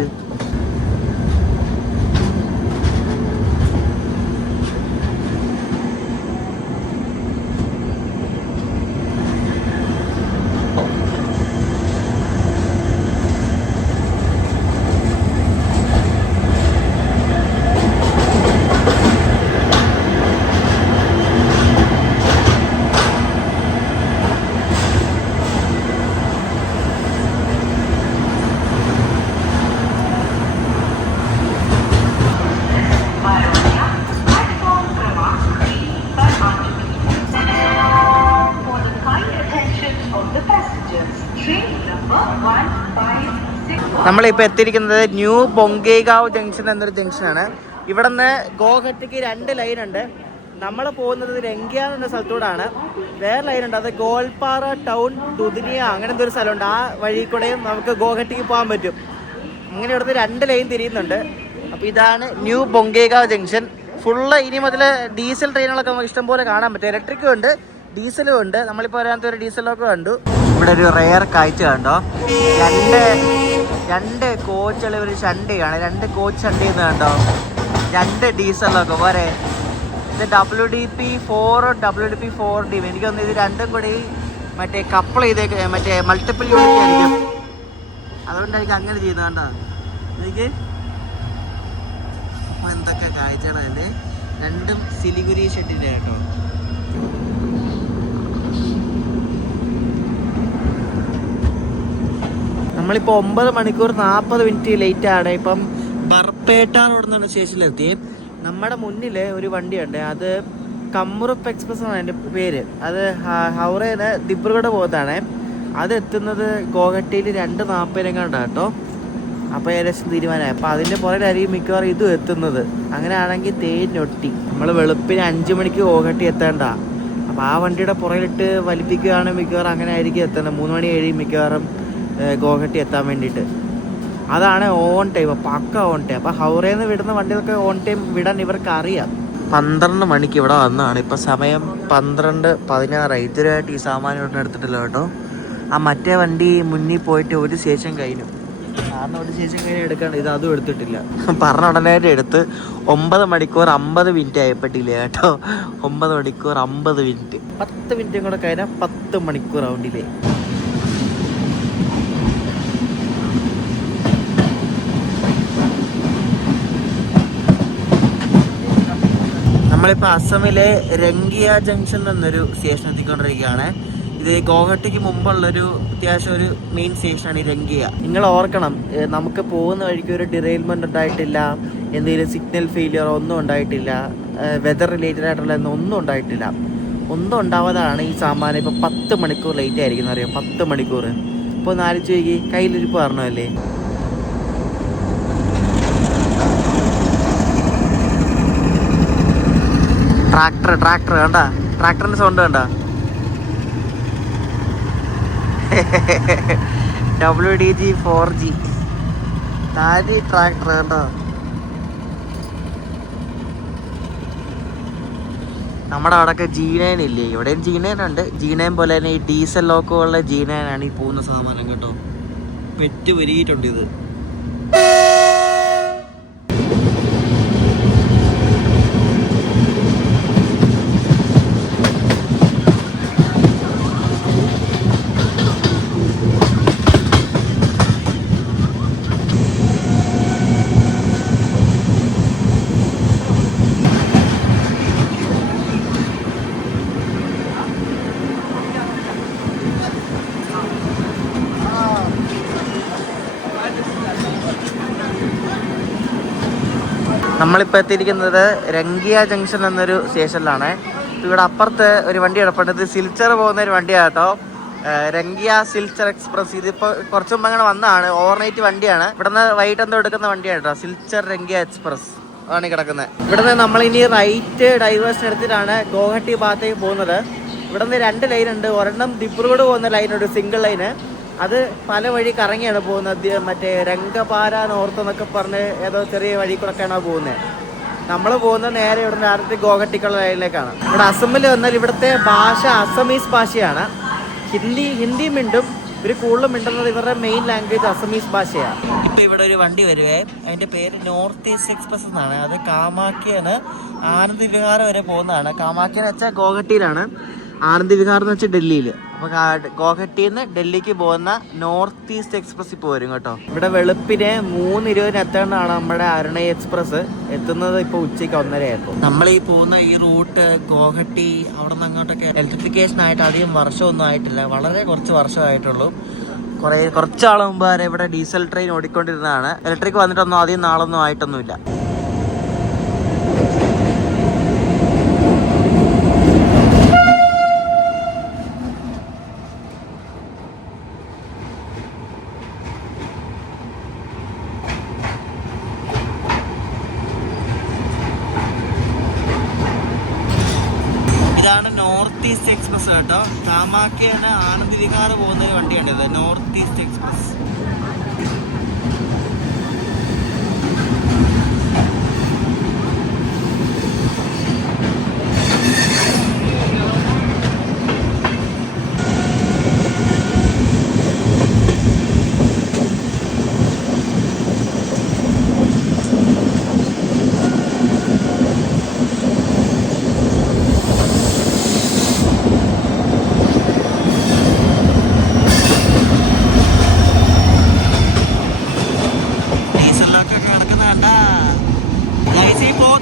നമ്മളിപ്പോൾ എത്തിയിരിക്കുന്നത് ന്യൂ ബൊങ്കേഗാവ് ജംഗ്ഷൻ എന്നൊരു ജംഗ്ഷനാണ്. ഇവിടെ നിന്ന് ഗോഹട്ടിക്ക് 2 ലൈനുണ്ട്. നമ്മൾ പോകുന്നത് രംഗ്യ എന്ന സ്ഥലത്തൂടാണ്. വേറെ ലൈനുണ്ട്, അത് ഗോൽപാറ ടൗൺ ദുദിനിയ അങ്ങനെ എന്തൊരു സ്ഥലമുണ്ട്. ആ വഴി കൂടെയും നമുക്ക് ഗോഹട്ടിക്ക് പോകാൻ പറ്റും. അങ്ങനെ ഇവിടുന്ന് 2 ലൈൻ തിരിയുന്നുണ്ട്. അപ്പോൾ ഇതാണ് ന്യൂ ബൊങ്കേഗാവ് ജംഗ്ഷൻ. ഫുള്ള് ഇനി മുതൽ ഡീസൽ ട്രെയിനുകളൊക്കെ നമുക്ക് ഇഷ്ടംപോലെ കാണാൻ പറ്റും. ഇലക്ട്രിക്കും ഉണ്ട്, ഡീസലും ഉണ്ട്. നമ്മളിപ്പോൾ വരാത്ത ഒരു ഡീസലൊക്കെ കണ്ടു. ഇവിടെ ഒരു റെയർ കാഴ്ച കണ്ടോ, രണ്ട് കോച്ചുകൾ ഇവർ ഷണ്ടിയാണ്. 2 കോച്ച് ഷണ്ട് ചെയ്യുന്നത് കണ്ടോ, 2 ഡീസലൊക്കെ പോരെ. ഇത് WDP4 WDP4D. എനിക്ക് തോന്നുന്നു ഇത് രണ്ടും കൂടി മറ്റേ കപ്പിൾ ചെയ്തേക്ക്, മറ്റേ മൾട്ടിപ്പിൾ യൂണിറ്റ് ആയിരിക്കും. അതുകൊണ്ടായിരിക്കും അങ്ങനെ ചെയ്യുന്നത് കണ്ടോ. എനിക്ക് എന്തൊക്കെ കാഴ്ചകളല്ലേ. രണ്ടും സിലിഗുരി ഷെഡിൻ്റെ കേട്ടോ. നമ്മളിപ്പോൾ 9 മണിക്കൂർ 40 മിനിറ്റ് ലേറ്റ് ആണ്. ഇപ്പം ബർപേട്ട റോഡ് എന്ന് പറഞ്ഞ സ്റ്റേഷനിലെത്തി. നമ്മുടെ മുന്നിൽ ഒരു വണ്ടിയുണ്ട്, അത് കമ്മുറുപ്പ് എക്സ്പ്രസ് എന്നാണ് അതിൻ്റെ പേര്. അത് ഹൗറേന്ന് ദിബ്രുഗഡ് പോകുന്നതാണ്. അത് എത്തുന്നത് ഗോഹട്ടിയിൽ 2:40 കേട്ടോ. അപ്പോൾ ഏകദേശം തീരുമാനമായി. അപ്പോൾ അതിൻ്റെ പുറകിലായിരിക്കും മിക്കവാറും ഇതും എത്തുന്നത്. അങ്ങനെയാണെങ്കിൽ തേഞ്ഞൊട്ടി. നമ്മൾ വെളുപ്പിന് 5 മണിക്ക് ഗോഹട്ടി എത്തേണ്ട. അപ്പോൾ ആ വണ്ടിയുടെ പുറകിലിട്ട് വലിപ്പിക്കുകയാണെങ്കിൽ മിക്കവാറും അങ്ങനെ ആയിരിക്കും എത്തേണ്ടത്. 3 മണി കഴിയും മിക്കവാറും ഗോഹട്ടി എത്താൻ വേണ്ടിയിട്ട്. അതാണ് ഓൺ ടൈം, പക്ക ഓൺ ടൈം. അപ്പോൾ ഹൗറയിൽ നിന്ന് വിടുന്ന വണ്ടികൾക്ക് ഓൺ ടൈം വിടാൻ ഇവർക്ക് അറിയാം. 12 മണിക്ക് ഇവിടെ വന്നതാണ്. ഇപ്പം സമയം 12:16. ഇതുവരെയായിട്ട് ഈ സാമാനം ഇവിടെ എടുത്തിട്ടില്ല കേട്ടോ. ആ മറ്റേ വണ്ടി മുന്നിൽ പോയിട്ട് ഒരു സ്റ്റേഷൻ കഴിഞ്ഞു. കാരണം ഒരു സ്റ്റേഷൻ കഴിഞ്ഞ് എടുക്കാണ്ട് ഇത് അതും എടുത്തിട്ടില്ല. പറഞ്ഞ ഉടനെ എടുത്ത് 9 മണിക്കൂർ 50 മിനിറ്റ് ആയപ്പെട്ടില്ല കേട്ടോ. 9 മണിക്കൂർ 50 മിനിറ്റ്. 10 മിനിറ്റും കൂടെ കഴിഞ്ഞാൽ 10 മണിക്കൂർ ആവണ്ടില്ലേ. നമ്മളിപ്പോൾ അസമിലെ രംഗിയ ജംഗ്ഷൻ എന്നൊരു സ്റ്റേഷൻ എത്തിക്കൊണ്ടിരിക്കുകയാണ്. ഇത് ഗോഹട്ടിക്ക് മുമ്പുള്ളൊരു അത്യാവശ്യം ഒരു മെയിൻ സ്റ്റേഷനാണ് ഈ രംഗിയ. നിങ്ങൾ ഓർക്കണം, നമുക്ക് പോകുന്ന വഴിക്ക് ഒരു ഡിറെയിൽമെൻറ്റ് ഉണ്ടായിട്ടില്ല, എന്തെങ്കിലും സിഗ്നൽ ഫെയിലിയർ ഒന്നും ഉണ്ടായിട്ടില്ല, വെതർ റിലേറ്റഡ് ആയിട്ടുള്ള ഒന്നും ഉണ്ടായിട്ടില്ല. ഒന്നും ഉണ്ടാവാതാണ് ഈ സാമാനം ഇപ്പോൾ 10 മണിക്കൂർ ലേറ്റ് ആയിരിക്കും അറിയാം. 10 മണിക്കൂർ. ഇപ്പോൾ ഒന്ന് ആലോചിച്ച് നോക്കി, കയ്യിലിരിപ്പ് പറഞ്ഞല്ലേ. ട്രാക്ടർ കണ്ട, ട്രാക്ടറിന്റെ സൗണ്ട് കണ്ട. WDG4G ട്രാക്ടർ കണ്ടോ. നമ്മുടെ അവിടെയൊക്കെ G9 ഇല്ലേ, ഇവിടെയും G9 ഉണ്ട്. G9 പോലെ തന്നെ ഈ ഡീസൽ ലോക്കുകളുടെ G9 ആണ് ഈ പോകുന്ന സാമാനം കേട്ടോ. പെറ്റ് വരിയിട്ടുണ്ട് ഇത്. നമ്മളിപ്പോൾ എത്തിയിരിക്കുന്നത് രംഗിയ ജംഗ്ഷൻ എന്നൊരു സ്റ്റേഷനിലാണ്. ഇവിടെ അപ്പുറത്ത് ഒരു വണ്ടി കിടപ്പുണ്ട്. ഇത് സിൽച്ചർ പോകുന്ന ഒരു വണ്ടിയാണ് കേട്ടോ, രംഗിയ സിൽച്ചർ എക്സ്പ്രസ്. ഇതിപ്പോൾ കുറച്ച് മുമ്പ് അങ്ങനെ വന്നതാണ്, ഓവർനൈറ്റ് വണ്ടിയാണ്. ഇവിടുന്ന് വൈകിട്ട് എന്തോ എടുക്കുന്ന വണ്ടിയാണ് കേട്ടോ, സിൽച്ചർ രംഗിയ എക്സ്പ്രസ് ആണ് കിടക്കുന്നത്. ഇവിടുന്ന് നമ്മളിനി റൈറ്റ് ഡൈവേഴ്ഷൻ എടുത്തിട്ടാണ് ഗോഹട്ടി ഭാഗത്തേക്ക് പോകുന്നത്. ഇവിടുന്ന് 2 ലൈൻ ഉണ്ട്. ഒരെണ്ണം ദിബ്രുഗഡ് പോകുന്ന ലൈനുണ്ട്, സിംഗിൾ ലൈന്. അത് പല വഴി കറങ്ങിയാണ് പോകുന്നത്. മറ്റേ രംഗപാര നോർത്ത് എന്നൊക്കെ പറഞ്ഞ് ഏതോ ചെറിയ വഴി കൂടെയൊക്കെയാണ് പോകുന്നത്. നമ്മൾ പോകുന്നത് നേരെ ഇവിടുന്ന് അടുത്ത് ഗോഹട്ടിക്കുള്ള ലൈനിലേക്കാണ്. ഇവിടെ അസമിൽ വന്നാൽ ഇവിടുത്തെ ഭാഷ അസമീസ് ഭാഷയാണ്. ഹിന്ദി മിണ്ടും. ഇവർ കൂടുതലും മിണ്ടുന്നത് ഇവരുടെ മെയിൻ ലാംഗ്വേജ് അസമീസ് ഭാഷയാണ്. ഇപ്പം ഇവിടെ ഒരു വണ്ടി വരുവേ, അതിൻ്റെ പേര് നോർത്ത് ഈസ്റ്റ് എക്സ്പ്രസ് എന്നാണ്. അത് കാമാക്കിയാണ് ആനന്ദ് വിഹാർ വരെ പോകുന്നതാണ്. കാമാക്കി എന്ന് വെച്ചാൽ ഗോഹട്ടിയിലാണ്, ആനന്ദ് വിഹാർ എന്ന് വെച്ചാൽ ഡൽഹിയിൽ. അപ്പോൾ ഗോഹട്ടിയിൽ നിന്ന് ഡൽഹിക്ക് പോകുന്ന നോർത്ത് ഈസ്റ്റ് എക്സ്പ്രസ് ഇപ്പോൾ വരും കേട്ടോ. ഇവിടെ വെളുപ്പിന് 3:20 എത്തേണ്ടതാണ് നമ്മുടെ അരുണൈ എക്സ്പ്രസ്. എത്തുന്നത് ഇപ്പോൾ ഉച്ചയ്ക്ക് 1:30 ആയപ്പോൾ. നമ്മൾ ഈ പോകുന്ന ഈ റൂട്ട് ഗോഹട്ടി അവിടെ നിന്ന് അങ്ങോട്ടൊക്കെ ഇലക്ട്രിഫിക്കേഷൻ ആയിട്ട് അധികം വർഷമൊന്നും ആയിട്ടില്ല, വളരെ കുറച്ച് വർഷമായിട്ടുള്ളൂ. കുറച്ച് നാൾ മുമ്പ് വരെ ഇവിടെ ഡീസൽ ട്രെയിൻ ഓടിക്കൊണ്ടിരുന്നതാണ്. ഇലക്ട്രിക് വന്നിട്ടൊന്നും അധികം നാളൊന്നും ആയിട്ടൊന്നുമില്ല. ഇതാണ് നോർത്ത് ഈസ്റ്റ് എക്സ്പ്രസ് കേട്ടോ. കാമാക്കിയാണ് ആനന്ദ് വിഹാർ പോകുന്ന ഒരു വണ്ടിയാണിത്, നോർത്ത് ഈസ്റ്റ് എക്സ്പ്രസ്.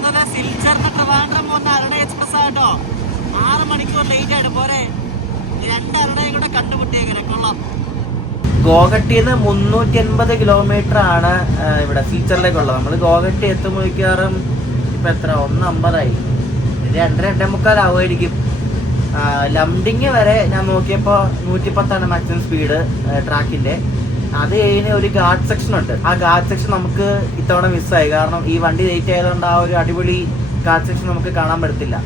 പറയുന്നത് സിൽച്ചറിന് ട്രിവാൻഡ്രം പോകുന്ന അരുണ എക്സ്പ്രസ് ആട്ടോ 6 മണിക്കൂർ ലേറ്റ് ആയിട്ട് പോരെ. 2 അരുണയും കൂടെ കണ്ടുപിട്ടിയേക്കരെ കൊള്ളാം. ഗോഹട്ടിന്ന് 380 കിലോമീറ്റർ ആണ് ഇവിടെ സിൽച്ചറിലേക്കുള്ളത്. നമ്മൾ ഗോഹട്ടി എത്തുമ്പോൾ മിക്കവാറും ഇപ്പൊ എത്ര 1:50 2:45 ആവുമായിരിക്കും. ലംഡിങ് വരെ ഞാൻ നോക്കിയപ്പോൾ 110 മാക്സിമം സ്പീഡ് ട്രാക്കിന്റെ. അത് കഴിഞ്ഞ് ഒരു ഗാർഡ് സെക്ഷൻ ഉണ്ട്. ആ ഗാർഡ് സെക്ഷൻ നമുക്ക് ഇത്തവണ മിസ്സായി. കാരണം ഈ വണ്ടി ലേറ്റ് ആയതുകൊണ്ട് ആ ഒരു അടിപൊളി ഗാർഡ് സെക്ഷൻ നമുക്ക് കാണാൻ പറ്റത്തില്ല.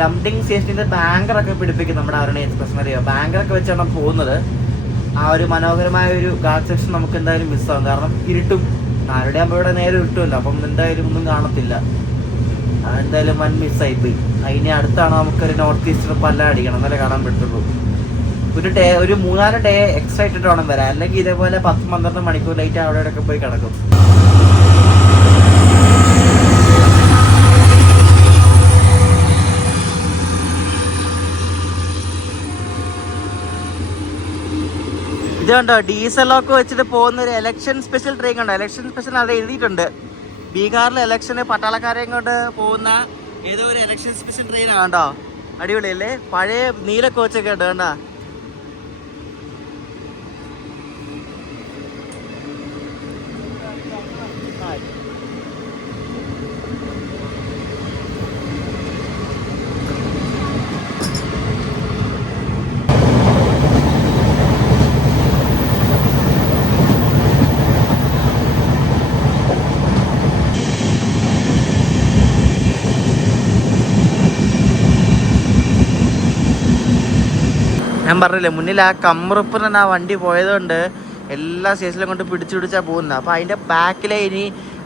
ലംഡിങ് സ്റ്റേഷനിൽ ബാങ്കറൊക്കെ പിടിപ്പിക്കും നമ്മുടെ അരുണ എക്സ്പ്രസ് അറിയാം. ബാങ്കറൊക്കെ വെച്ചാണ് പോകുന്നത്. ആ ഒരു മനോഹരമായ ഒരു ഗാർഡ് സെക്ഷൻ നമുക്ക് എന്തായാലും മിസ്സാകും. കാരണം ഇരുട്ടും 4 ആകുമ്പോൾ ഇവിടെ നേരെ ഇരുട്ടുമല്ലോ. അപ്പം എന്തായാലും ഒന്നും കാണത്തില്ല. എന്തായാലും വൻ മിസ്സായിപ്പോയി. അതിന് അടുത്താണ് നമുക്കൊരു നോർത്ത് ഈസ്റ്റ് പല്ല അടിക്കണം, എന്നാലേ കാണാൻ പറ്റുള്ളൂ. ഒരു 3-4 ഡേ എക്സ്ട്രാ ഇട്ടിട്ട് വേണം വരാൻ. അല്ലെങ്കിൽ ഇതേപോലെ 10-12 മണിക്കൂർ ലേറ്റ് അവിടെയൊക്കെ പോയി കിടക്കും. ഇത് കണ്ടോ, ഡീസലൊക്കെ വെച്ചിട്ട് പോകുന്ന ഒരു ഇലക്ഷൻ സ്പെഷ്യൽ ട്രെയിൻ കണ്ടോ. ഇലക്ഷൻ സ്പെഷ്യൽ അത് എഴുതിയിട്ടുണ്ട്. ബീഹാറിലെ ഇലക്ഷന് പട്ടാളക്കാരെയും കൊണ്ട് പോകുന്ന ഏതോ ഒരു ഇലക്ഷൻ സ്പെഷ്യൽ ട്രെയിനാണ് കണ്ടോ. അടിപൊളിയല്ലേ? പഴയ നീല കോച്ചൊക്കെ ഉണ്ട് കണ്ടോ. ഞാൻ പറഞ്ഞില്ലേ മുന്നിൽ ആ കമ്മുറപ്പിന് ആ വണ്ടി പോയതുകൊണ്ട് എല്ലാ സ്റ്റേഷനിലും കൊണ്ട് പിടിച്ചാൽ പോകുന്നത്. അപ്പോൾ അതിൻ്റെ ബാക്കിലേ ഇനി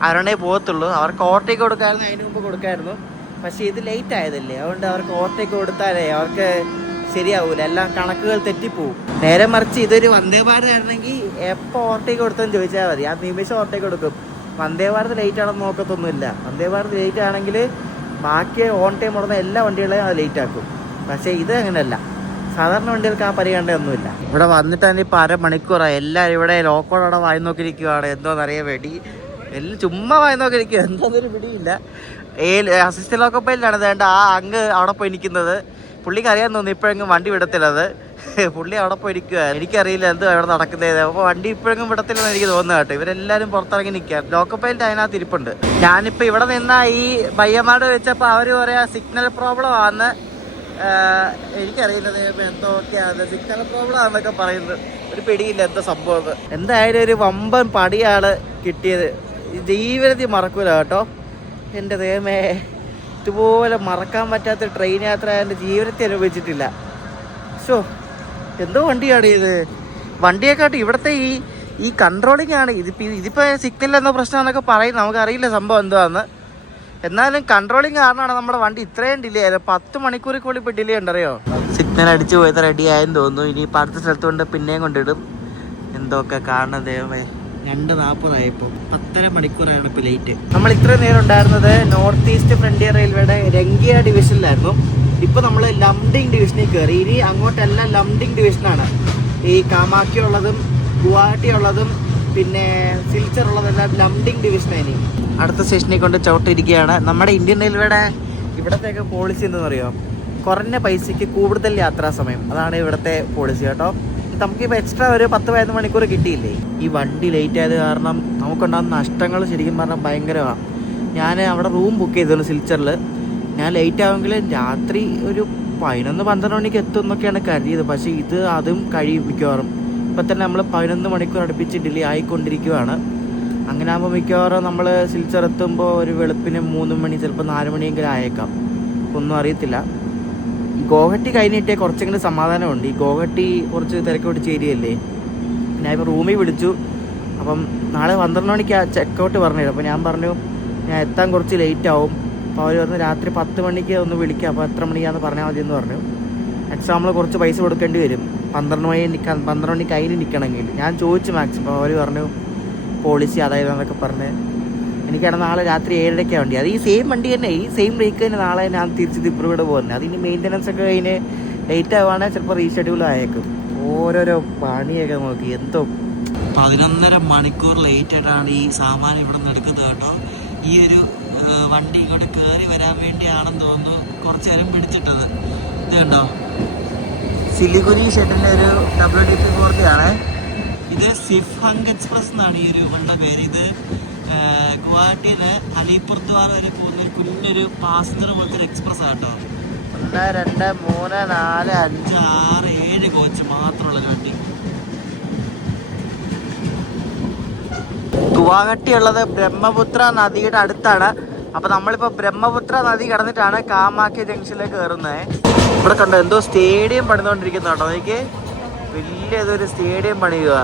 അരുണേ പോകത്തുള്ളൂ. അവർക്ക് ഓവർടേക്ക് കൊടുക്കാമായിരുന്നു, അതിന് മുമ്പ് കൊടുക്കായിരുന്നു. പക്ഷേ ഇത് ലേറ്റ് ആയതല്ലേ, അതുകൊണ്ട് അവർക്ക് ഓവർടേക്ക് കൊടുത്താലേ അവർക്ക് ശരിയാവൂല, എല്ലാം കണക്കുകൾ തെറ്റിപ്പോവും. നേരെ മറിച്ച് ഇതൊരു വന്ദേ ഭാരത് ആയിരുന്നെങ്കിൽ എപ്പോൾ ഓവർടേക്ക് കൊടുത്തെന്ന് ചോദിച്ചാൽ മതി, ആ നിമിഷം ഓവർടേക്ക് കൊടുക്കും. വന്ദേ ഭാരത് ലേറ്റ് ആണെന്ന് നോക്കത്തൊന്നുമില്ല. വന്ദേ ഭാരത് ലേറ്റ് ആണെങ്കിൽ ബാക്കി ഓൺ ടൈം ഉടനെ എല്ലാ വണ്ടികളെയും അത് ലേറ്റ് ആക്കും. പക്ഷേ ഇത് അങ്ങനെയല്ല, സാധാരണ വണ്ടികൾക്ക് ആ പരിഗണനയൊന്നുമില്ല. ഇവിടെ വന്നിട്ട് തന്നെ ഇപ്പോൾ 1/2 മണിക്കൂറായി. എല്ലാവരും ഇവിടെ ലോക്കോടെ വായി നോക്കിയിരിക്കുകയാണ്. എന്തോന്നറിയാൻ വേണ്ടി എല്ലാം ചുമ്മാ വായി നോക്കിയിരിക്കുക. എന്തോന്നൊരു പിടിയില്ല. അസിസ്റ്റന്റ് ലോക്കോ പൈലാണ് വേണ്ട ആ അങ്ങ് അവിടെ പോയി നിൽക്കുന്നത്. പുള്ളിക്ക് അറിയാൻ തോന്നുന്നു ഇപ്പോഴെങ്കിലും വണ്ടി വിടത്തില്ലത്. പുള്ളി അവിടെ പോയി ഇരിക്കുക. എനിക്കറിയില്ല എന്തോ അവിടെ നടക്കുന്നത്. അപ്പോൾ വണ്ടി ഇപ്പോഴെങ്കിലും വിടത്തില്ലെന്ന് എനിക്ക് തോന്നുന്നു കേട്ടോ. ഇവരെല്ലാവരും പുറത്തിറങ്ങി നിൽക്കുക. ലോക്കോ പൈലറ്റ് അതിനകത്ത് ഇരിപ്പുണ്ട്. ഞാനിപ്പോൾ ഇവിടെ നിന്ന ഈ പയ്യന്മാട് വെച്ചപ്പോൾ അവർ പറയാ സിഗ്നൽ പ്രോബ്ലം ആണെന്ന്. എനിക്കറിയില്ല എന്തൊക്കെയാണ് സിഗ്നൽ പ്രോബ്ലം ആണെന്നൊക്കെ പറയുന്നത്. ഒരു പിടിയില്ല എന്താ സംഭവം. എന്തായാലും ഒരു വമ്പൻ പടിയാണ് കിട്ടിയത്. ജീവിതത്തിൽ മറക്കൂല കേട്ടോ. എൻ്റെ ദൈവമേ, ഇതുപോലെ മറക്കാൻ പറ്റാത്ത ട്രെയിൻ യാത്ര എൻ്റെ ജീവിതത്തിൽ അനുഭവിച്ചിട്ടില്ല. ഷോ, എന്തോ വണ്ടിയാണ് ഇത്. വണ്ടിയെക്കാട്ടും ഇവിടുത്തെ ഈ കൺട്രോളിങ് ആണ്. ഇതിപ്പോൾ സിഗ്നൽ എന്ന പ്രശ്നമാണെന്നൊക്കെ പറയും. നമുക്കറിയില്ല സംഭവം എന്താണെന്ന്. എന്നാലും കൺട്രോളിങ് കാരണമാണ് നമ്മുടെ വണ്ടി ഇത്രയും ഡിലേ ആയത്. 10 മണിക്കൂറിൽ കൂടി ഇപ്പോൾ ഡിലേ ഉണ്ടറിയോ. സിഗ്നൽ അടിച്ച് പോയത് റെഡി ആയെന്ന് തോന്നുന്നു. ഇനിയിപ്പോൾ അടുത്ത സ്ഥലത്ത് കൊണ്ട് പിന്നെയും കൊണ്ടിടും. എന്തൊക്കെ കാണണം ദൈവമേ. 2:40 ഇപ്പോൾ 10.5 മണിക്കൂറാണ് ഇപ്പോൾ ലേറ്റ്. നമ്മൾ ഇത്രയും നേരം ഉണ്ടായിരുന്നത് നോർത്ത് ഈസ്റ്റ് ഫ്രണ്ടിയർ റെയിൽവേയുടെ രംഗിയ ഡിവിഷനിലായിരുന്നു. ഇപ്പോൾ നമ്മൾ ലംഡിങ് ഡിവിഷനിൽ കയറി. ഇനി അങ്ങോട്ടെല്ലാം ലംഡിങ് ഡിവിഷനാണ്. ഈ കാമാക്കി ഉള്ളതും ഗുവാഹട്ടി ഉള്ളതും പിന്നെ സിൽച്ചർ ഉള്ളതെല്ലാം ലംഡിങ് ഡിവിഷനാണ്. ഇനി അടുത്ത സ്റ്റേഷനിൽ കൊണ്ട് ചവിട്ടിരിക്കുകയാണ്. നമ്മുടെ ഇന്ത്യൻ റെയിൽവേയുടെ ഇവിടത്തേക്ക് പോളിസി എന്തെന്ന് പറയുമോ, കുറഞ്ഞ പൈസയ്ക്ക് കൂടുതൽ യാത്രാ സമയം. അതാണ് ഇവിടുത്തെ പോളിസി കേട്ടോ. നമുക്കിപ്പോൾ എക്സ്ട്രാ ഒരു 10-15 മണിക്കൂർ കിട്ടിയില്ലേ. ഈ വണ്ടി ലേറ്റ് ആയത് കാരണം നമുക്കുണ്ടാകുന്ന നഷ്ടങ്ങൾ ശരിക്കും പറഞ്ഞാൽ ഭയങ്കരമാണ്. ഞാൻ അവിടെ റൂം ബുക്ക് ചെയ്തല്ലോ സിൽച്ചറിൽ. ഞാൻ ലേറ്റ് ആവുമെങ്കിലും രാത്രി ഒരു 11-12 മണിക്ക് എത്തും എന്നൊക്കെയാണ് കരുതിയത്. പക്ഷേ അതും കഴിയും മിക്കവാറും. ഇപ്പം തന്നെ നമ്മൾ 11 മണിക്കൂർ അടുപ്പിച്ച് ഡിലേ ആയിക്കൊണ്ടിരിക്കുകയാണ്. അങ്ങനെ ആകുമ്പോൾ മിക്കവാറും നമ്മൾ സിൽച്ചർ എത്തുമ്പോൾ ഒരു വെളുപ്പിന് 3 മണി ചിലപ്പോൾ 4 മണിയെങ്കിലും ആയേക്കാം. ഒന്നും അറിയത്തില്ല. ഗോഹട്ടി കഴിഞ്ഞിട്ടേ കുറച്ചെങ്കിലും സമാധാനമുണ്ട്. ഈ ഗോഹട്ടി കുറച്ച് തിരക്ക് പിടിച്ച ഏരിയയല്ലേ. ഞാൻ ഇപ്പോൾ റൂമിൽ വിളിച്ചു. അപ്പം നാളെ 12 മണിക്ക് ചെക്കൗട്ട് പറഞ്ഞു. അപ്പോൾ ഞാൻ പറഞ്ഞു ഞാൻ എത്താൻ കുറച്ച് ലേറ്റ് ആവും. അപ്പോൾ അവർ പറഞ്ഞു രാത്രി 10 മണിക്ക് ഒന്ന് വിളിക്കുക, അപ്പോൾ എത്ര മണിക്കാന്ന് പറഞ്ഞാൽ മതി എന്ന് പറഞ്ഞു. എക്സാമ്പിൾ കുറച്ച് പൈസ കൊടുക്കേണ്ടി വരും 12 മണിക്ക് അതിന് നിൽക്കണമെങ്കിൽ. ഞാൻ ചോദിച്ചു മാക്സിമം. അപ്പോൾ അവർ പറഞ്ഞു പോളിസി അതായത് എന്നൊക്കെ പറഞ്ഞ് എനിക്കാണ് നാളെ രാത്രി 7:30 വണ്ടി. അത് ഈ സെയിം വണ്ടി തന്നെ, ഈ സെയിം ബ്രേക്ക് തന്നെ നാളെ ഞാൻ തിരിച്ച് ദിബ്രുഗഡ് പോകുന്നത്. അതിന് മെയിൻ്റനൻസ് ഒക്കെ കഴിഞ്ഞ് ലേറ്റ് ആവുകയാണെങ്കിൽ ചിലപ്പോൾ റീഷെഡ്യൂൾ ആയേക്കും. ഓരോരോ പണിയൊക്കെ നോക്കി എന്തോ 11.5 മണിക്കൂർ ലേറ്റ് ആയിട്ടാണ് ഈ സാമാനം ഇവിടെ നിന്ന് എടുക്കുന്നത് കേട്ടോ. ഈ ഒരു വണ്ടി ഇങ്ങോട്ട് കയറി വരാൻ വേണ്ടിയാണെന്ന് തോന്നുന്നു കുറച്ച് നേരം പിടിച്ചിട്ടത്. ഇത് കണ്ടോ, സിലിഗുരി ഷെഡിൻ്റെ ഒരു WDP-40 ആണ് ഇത്. സിഫ്ഹങ് എക്സ്പ്രസ് എന്നാണ് ഈ ഒരു വണ്ടിയുടെ പേര്. ഇത് ഗുവാഹട്ടിയിൽ നിന്ന് അലിപുർദ്വാർ വരെ പോകുന്ന ഒരു കുഞ്ഞൊരു പാസഞ്ചർ പോലത്തെ ഒരു എക്സ്പ്രസ് ആട്ടോ. 1 2 3 4 5 6 7 കോച്ച് മാത്രമുള്ള വണ്ടി. ഗുവാഹട്ടി ഉള്ളത് ബ്രഹ്മപുത്ര നദിയുടെ അടുത്താണ്. അപ്പൊ നമ്മളിപ്പോ ബ്രഹ്മപുത്ര നദി കടന്നിട്ടാണ് കാമാഖ്യ ജംഗ്ഷനിലേക്ക് കയറുന്നത്. ഇവിടെ കണ്ടോ എന്തോ സ്റ്റേഡിയം പണിതുകൊണ്ടിരിക്കുന്നുണ്ടോ, എനിക്ക് വലിയ ഏതൊരു സ്റ്റേഡിയം പണിയുക.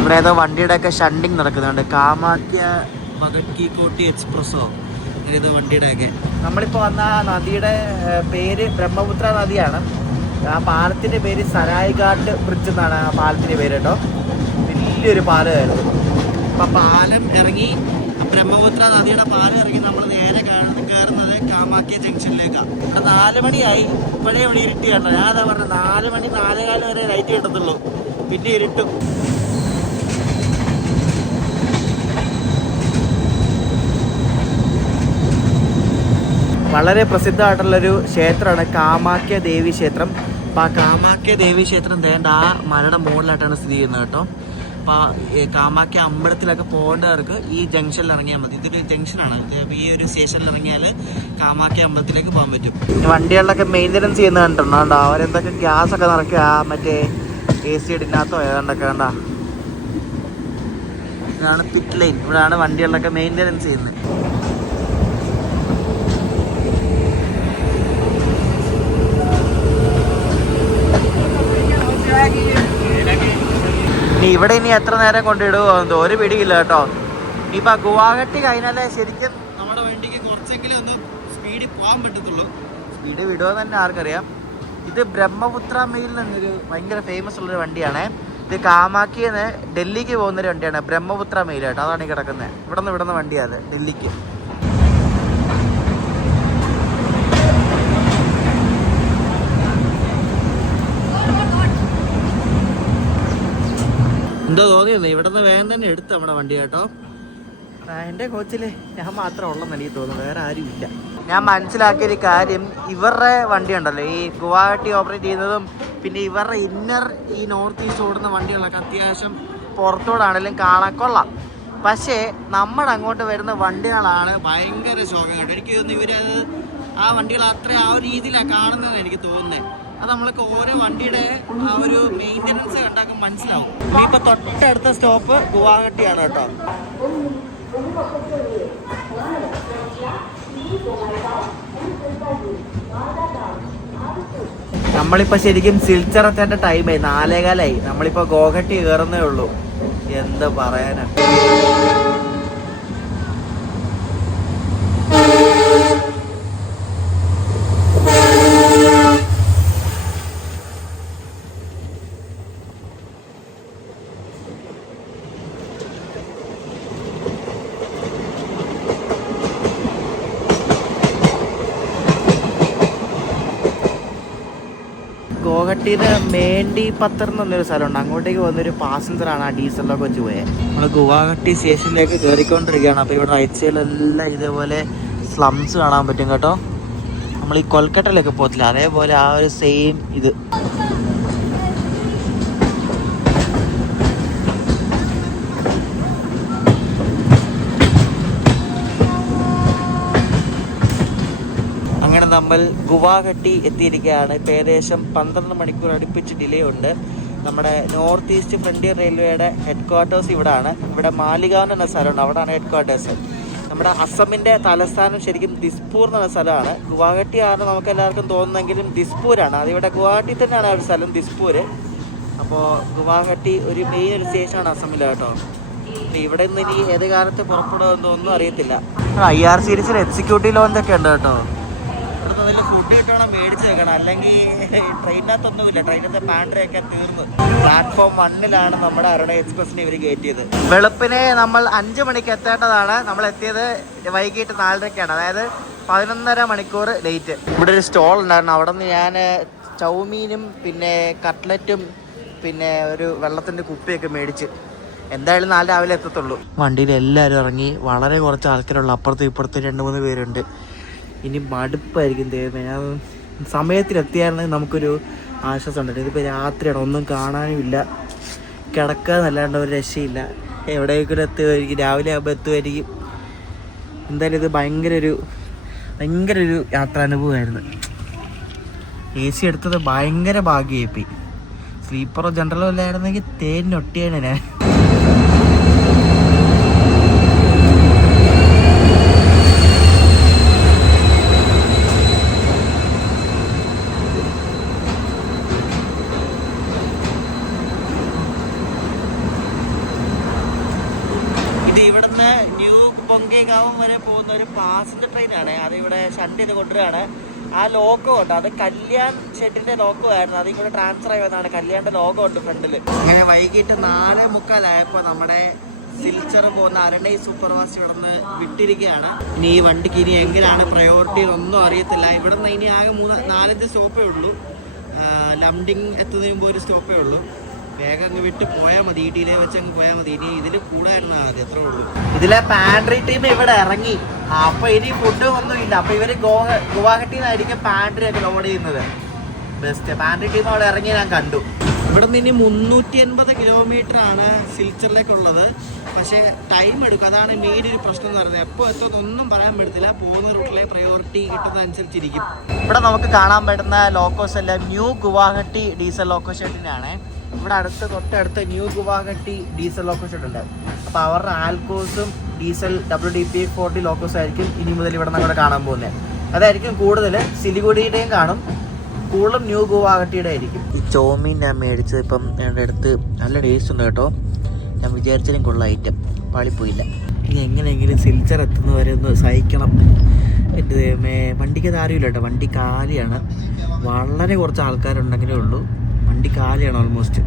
ഇവിടെ ഏതോ വണ്ടിയുടെ ഒക്കെ ഷണ്ടിങ് നടക്കുന്നുണ്ട്. കാമാഖ്യ മദക്കിക്കോട്ടി എക്സ്പ്രസ്സോ ഏതോ വണ്ടിയുടെ ഒക്കെ. നമ്മളിപ്പോൾ വന്ന നദിയുടെ പേര് ബ്രഹ്മപുത്ര നദിയാണ്. ആ പാലത്തിൻ്റെ പേര് സരായ്ഘാട്ട് ബ്രിഡ്ജ് എന്നാണ് ആ പാലത്തിൻ്റെ പേര് കേട്ടോ. വലിയൊരു പാലമായിരുന്നു. അപ്പം പാലം ഇറങ്ങി, ബ്രഹ്മപുത്ര നദിയുടെ പാലം ഇറങ്ങി നമ്മൾ നേരെ കയറുന്നത് കാമാഖ്യ ജംഗ്ഷനിലേക്കാണ്. ഇവിടെ 4 മണിയായി, ഇപ്പോഴേ ഇവിടെ ഇരുട്ടി കണ്ടോ. ഞാൻ അതാ പറഞ്ഞത് 4 മണി 4:15 വരെ ലൈറ്റ് കിട്ടത്തുള്ളൂ, പിന്നെ ഇരുട്ടും. വളരെ പ്രസിദ്ധമായിട്ടുള്ളൊരു ക്ഷേത്രമാണ് കാമാഖ്യ ദേവി ക്ഷേത്രം. അപ്പോൾ ആ കാമാഖ്യ ദേവി ക്ഷേത്രം ദേണ്ട ആ മലയുടെ മുകളിലായിട്ടാണ് സ്ഥിതി ചെയ്യുന്നത് കേട്ടോ. അപ്പോൾ കാമാഖ്യ അമ്പലത്തിലൊക്കെ പോകേണ്ടവർക്ക് ഈ ജംഗ്ഷനിൽ ഇറങ്ങിയാൽ മതി. ഇതൊരു ജംഗ്ഷനാണ്. ഈ ഒരു സ്റ്റേഷനിൽ ഇറങ്ങിയാൽ കാമാഖ്യ അമ്പലത്തിലേക്ക് പോകാൻ പറ്റും. വണ്ടികളിലൊക്കെ മെയിൻ്റനൻസ് ചെയ്യുന്ന കണ്ടിട്ടുണ്ടോ, അവരെന്തൊക്കെ ഗ്യാസൊക്കെ നിറയ്ക്കുക മറ്റേ AC ഇടിനകത്തോ ഏതാണ്ടൊക്കെ കണ്ട. ഇതാണ് പിറ്റ് ലൈൻ. ഇവിടെയാണ് വണ്ടികളിലൊക്കെ മെയിൻ്റനൻസ് ചെയ്യുന്നത്. ഇവിടെ ഇനി എത്ര നേരം കൊണ്ടിടുമോ എന്തോ ഒരു പിടിയില്ല കേട്ടോ. ഇനിയിപ്പോൾ ഗുവാഹട്ടി കഴിഞ്ഞാലേ ശരിക്കും നമ്മുടെ വണ്ടിക്ക് കുറച്ചെങ്കിലും ഒന്ന് സ്പീഡിൽ പോകാൻ പറ്റത്തുള്ളൂ. സ്പീഡ് വിടുമോ തന്നെ ആർക്കറിയാം. ഇത് ബ്രഹ്മപുത്ര മെയിൽ എന്നൊരു ഭയങ്കര ഫേമസ് ഉള്ളൊരു വണ്ടിയാണ്. ഇത് കാമാഖ്യന്ന് ഡൽഹിക്ക് പോകുന്നൊരു വണ്ടിയാണ്. ബ്രഹ്മപുത്ര മെയിൽ കേട്ടോ, അതാണ് ഈ കിടക്കുന്നത്. ഇവിടുന്ന് വണ്ടിയാണ് ഡൽഹിക്ക്. എന്തോ തോന്നിയത് ഇവിടുന്ന് വേഗം തന്നെ എടുത്തു നമ്മുടെ വണ്ടി കേട്ടോ. എൻ്റെ കോച്ചിൽ ഞാൻ മാത്രം ഉള്ളെന്ന് എനിക്ക് തോന്നുന്നു, വേറെ ആരും ഇല്ല. ഞാൻ മനസ്സിലാക്കിയൊരു കാര്യം, ഇവരുടെ വണ്ടി ഉണ്ടല്ലോ ഈ ഗുവാഹട്ടി ഓപ്പറേറ്റ് ചെയ്യുന്നതും പിന്നെ ഇവരുടെ ഇന്നർ ഈ നോർത്ത് ഈസ്റ്റ് ഓടുന്ന വണ്ടികളൊക്കെ അത്യാവശ്യം പുറത്തോടാണെങ്കിലും കാണാൻ കൊള്ളാം. പക്ഷേ നമ്മുടെ അങ്ങോട്ട് വരുന്ന വണ്ടികളാണ് ഭയങ്കര ശോകം കേട്ടോ. എനിക്ക് തോന്നുന്നു ഇവരത് ആ വണ്ടികൾ അത്ര ആ ഒരു രീതിയിലാണ് കാണുന്നതെന്ന് എനിക്ക് തോന്നുന്നത്. അത് നമ്മൾക്ക് ഓരോ വണ്ടിയുടെ ആ ഒരു മെയിൻ്റനൻസ് കണ്ടാൽ മനസ്സിലാവും. ഇനിയിപ്പോൾ തൊട്ടടുത്ത സ്റ്റോപ്പ് ഗുവാഹട്ടിയാണ് കേട്ടോ. നമ്മളിപ്പോൾ ശരിക്കും സിൽച്ചർ എത്തേണ്ട ടൈമായി, 4:15. നമ്മളിപ്പോൾ ഗുവാഹട്ടി കയറുന്നേ ഉള്ളൂ. എന്താ പറയാനാ. ഗുവാഹട്ടിയിൽ മേണ്ടി പത്തർ എന്നൊരു സ്ഥലമുണ്ട്, അങ്ങോട്ടേക്ക് വന്നൊരു പാസഞ്ചറാണ് ആ ഡീസലിലൊക്കെ വെച്ച് പോയത്. നമ്മൾ ഗുവാഹട്ടി സ്റ്റേഷനിലേക്ക് കയറിക്കൊണ്ടിരിക്കുകയാണ്. അപ്പോൾ ഇവിടെ റൈറ്റ് സൈഡിലെല്ലാം ഇതേപോലെ സ്ലംസ് കാണാൻ പറ്റും കേട്ടോ. നമ്മൾ ഈ കൊൽക്കട്ടയിലൊക്കെ പോകത്തില്ല, അതേപോലെ ആ ഒരു സെയിം ഇത്. നമ്മൾ ഗുവാഹട്ടി എത്തിയിരിക്കുകയാണ്. ഇപ്പോൾ ഏകദേശം 12 മണിക്കൂർ അടുപ്പിച്ച് ഡിലേ ഉണ്ട്. നമ്മുടെ നോർത്ത് ഈസ്റ്റ് ഫ്രണ്ടിയർ റെയിൽവേയുടെ ഹെഡ് ക്വാർട്ടേഴ്സ് ഇവിടെയാണ്. ഇവിടെ മാലിഗാവ് എന്ന സ്ഥലമുണ്ട്, അവിടെയാണ് ഹെഡ് ക്വാർട്ടേഴ്സ്. നമ്മുടെ അസമിൻ്റെ തലസ്ഥാനം ശരിക്കും ദിസ്പൂർ എന്ന സ്ഥലമാണ്. ഗുവാഹട്ടി ആണ് നമുക്ക് എല്ലാവർക്കും തോന്നുന്നെങ്കിലും ദിസ്പൂരാണ്. അതിവിടെ ഗുവാഹട്ടി തന്നെയാണ് ഒരു സ്ഥലം ദിസ്പൂർ. അപ്പോൾ ഗുവാഹട്ടി ഒരു മെയിൻ ഒരു സ്റ്റേഷനാണ് അസമിൽ കേട്ടോ. ഇവിടെ നിന്ന് ഇനി ഏത് കാലത്ത് പുറപ്പെടുമെന്നോ ഒന്നും അറിയത്തില്ല. IRCTC എക്സിക്യൂട്ടീവ് ലോഞ്ചൊക്കെ ഉണ്ട് കേട്ടോ. ഇവിടുന്ന് നല്ല ഫുഡ് കിട്ടണം, മേടിച്ച് വെക്കണം. അല്ലെങ്കിൽ ട്രെയിനകത്തൊന്നുമില്ല, ട്രെയിനകത്തെ പാൻഡ്രയൊക്കെ തീർന്ന്. പ്ലാറ്റ്ഫോം 1-ലാണ് നമ്മുടെ അരുണ എക്സ്പ്രസിനെ ഇവർ കയറ്റിയത്. വെളുപ്പിനെ നമ്മൾ 5 മണിക്ക് എത്തേണ്ടതാണ്. നമ്മൾ എത്തിയത് വൈകിട്ട് 4:30-ക്കാണ്. അതായത് 11.5 മണിക്കൂർ ലേറ്റ്. ഇവിടെ ഒരു സ്റ്റോൾ ഉണ്ടായിരുന്നു. അവിടെ നിന്ന് ഞാൻ ചൗമീനും പിന്നെ കട്ട്ലറ്റും പിന്നെ ഒരു വെള്ളത്തിൻ്റെ കുപ്പിയൊക്കെ മേടിച്ച് എന്തായാലും 4 രാവിലെ എത്തത്തുള്ളൂ. വണ്ടിയിൽ എല്ലാവരും ഇറങ്ങി. വളരെ കുറച്ച് ആൾക്കാരുള്ളൂ. അപ്പുറത്തും ഇപ്പുറത്തും 2-3 പേരുണ്ട്. ഇനി മടുപ്പായിരിക്കും ദൈവമേ. ഞാൻ സമയത്തിലെത്തിയായിരുന്നെങ്കിൽ നമുക്കൊരു ആശ്വാസം ഉണ്ട്. ഇതിപ്പോൾ രാത്രിയാണ്, ഒന്നും കാണാനും ഇല്ല, കിടക്കുക എന്നല്ലാണ്ട് ഒരു രക്ഷയില്ല. എവിടേക്കും എത്തുമായിരിക്കും, രാവിലെ ആകുമ്പോൾ എത്തുമായിരിക്കും. എന്തായാലും ഇത് ഭയങ്കര ഒരു യാത്രാനുഭവമായിരുന്നു. AC എടുത്തത് ഭയങ്കര ഭാഗ്യമായി. സ്ലീപ്പറോ ജനറലോ അല്ലായിരുന്നെങ്കിൽ തേനൊട്ടിയാണ് ഞാൻ. ഇത് ഇവിടുന്ന് ന്യൂ പൊങ്കേഗാവ് വരെ പോകുന്ന ഒരു പാസഞ്ചർ ട്രെയിനാണ്. അതിവിടെ ഷണ്ട് ചെയ്ത് കൊണ്ടുവരികയാണ്. ആ ലോഗോ ഉണ്ട്, അത് കല്യാൺ ഷെഡിന്റെ ലോഗോ ആയിരുന്നു. അതിൽ കൂടെ ട്രാൻസ്ഫർ ആയി വന്നതാണ്. കല്യാണിന്റെ ലോഗോ ഉണ്ട് ഫ്രണ്ടിൽ. അങ്ങനെ വൈകിട്ട് 4:45 നമ്മുടെ സിൽച്ചർ പോകുന്ന അരുണൈ സൂപ്പർഫാസ്റ്റ് ഇവിടെ നിന്ന് വിട്ടിരിക്കുകയാണ്. ഇനി ഈ വണ്ടിക്ക് ഇനി എങ്ങനെയാണ് പ്രയോറിറ്റി ഒന്നും അറിയത്തില്ല. ഇവിടെ നിന്ന് ഇനി ആകെ 4-5 സ്റ്റോപ്പേ ഉള്ളൂ. ലംഡിങ് എത്തുന്നതിന് മുമ്പ് ഒരു സ്റ്റോപ്പേ ഉള്ളൂ. വേഗം അങ്ങ് വിട്ട് പോയാൽ മതി, ഈ ഡീലേ വെച്ച് അങ്ങ് പോയാൽ മതി. ഇനി ഇതിൽ കൂടായിരുന്നു ആദ്യം, എത്ര ഉള്ളൂ. ഇതിലെ പാൻട്രി ടീം ഇവിടെ ഇറങ്ങി. അപ്പൊ ഇനി ഫുഡ് ഒന്നും ഇല്ല. അപ്പൊ ഇവര് ഗുവാഹട്ടിയിൽ നിന്നായിരിക്കും പാൻട്രി ഒക്കെ ലോഡ് ചെയ്യുന്നത്. ബെസ്റ്റ് പാൻട്രി ടീം അവിടെ ഇറങ്ങി ഞാൻ കണ്ടു. ഇവിടെ നിന്ന് ഇനി 380 കിലോമീറ്റർ ആണ് സിൽച്ചറിലേക്കുള്ളത്. പക്ഷേ ടൈം എടുക്കും. അതാണ് മെയിൻ ഒരു പ്രശ്നം എന്ന് പറയുന്നത്. എപ്പോൾ എത്തുമെന്നൊന്നും പറയാൻ പറ്റത്തില്ല. പോകുന്ന റൂട്ടിലെ പ്രയോറിറ്റി കിട്ടുന്നതനുസരിച്ചിരിക്കും. ഇവിടെ നമുക്ക് കാണാൻ പറ്റുന്ന ലോക്കോസ് എല്ലാം ന്യൂ ഗുവാഹട്ടി ഡീസൽ ലോക്കോ ഷെഡിനാണ്. ഇവിടെ തൊട്ടടുത്ത് new Guwahati diesel loco shed ഉണ്ട്. അപ്പോൾ അവരുടെ ആൽക്കോസും ഡീസൽ WD-40 ലോക്കോസ് ആയിരിക്കും ഇനി മുതൽ ഇവിടെ നമ്മുടെ കാണാൻ പോകുന്നത്. അതായിരിക്കും കൂടുതൽ. സിലിഗുഡിയുടെയും കാണും, കൂടുതലും ന്യൂ ഗുവാഹട്ടിയുടെ ആയിരിക്കും. ഈ ചോമീൻ ഞാൻ മേടിച്ചത് ഇപ്പം എൻ്റെ അടുത്ത് നല്ല ടേസ്റ്റ് ഉണ്ട് കേട്ടോ. ഞാൻ വിചാരിച്ചാലും കൊള്ള ഐറ്റം, പാളിപ്പോയില്ല. ഇനി എങ്ങനെയെങ്കിലും സിൽച്ചർ എത്തുന്നവരെ ഒന്ന് സഹിക്കണം. എൻ്റെ വണ്ടിക്ക് ആരുമില്ല കേട്ടോ, വണ്ടി കാലിയാണ്. വളരെ കുറച്ച് ആൾക്കാരുണ്ടെങ്കിലേ ഉള്ളൂ. വണ്ടി കാലിയാണ് ഓൾമോസ്റ്റ്.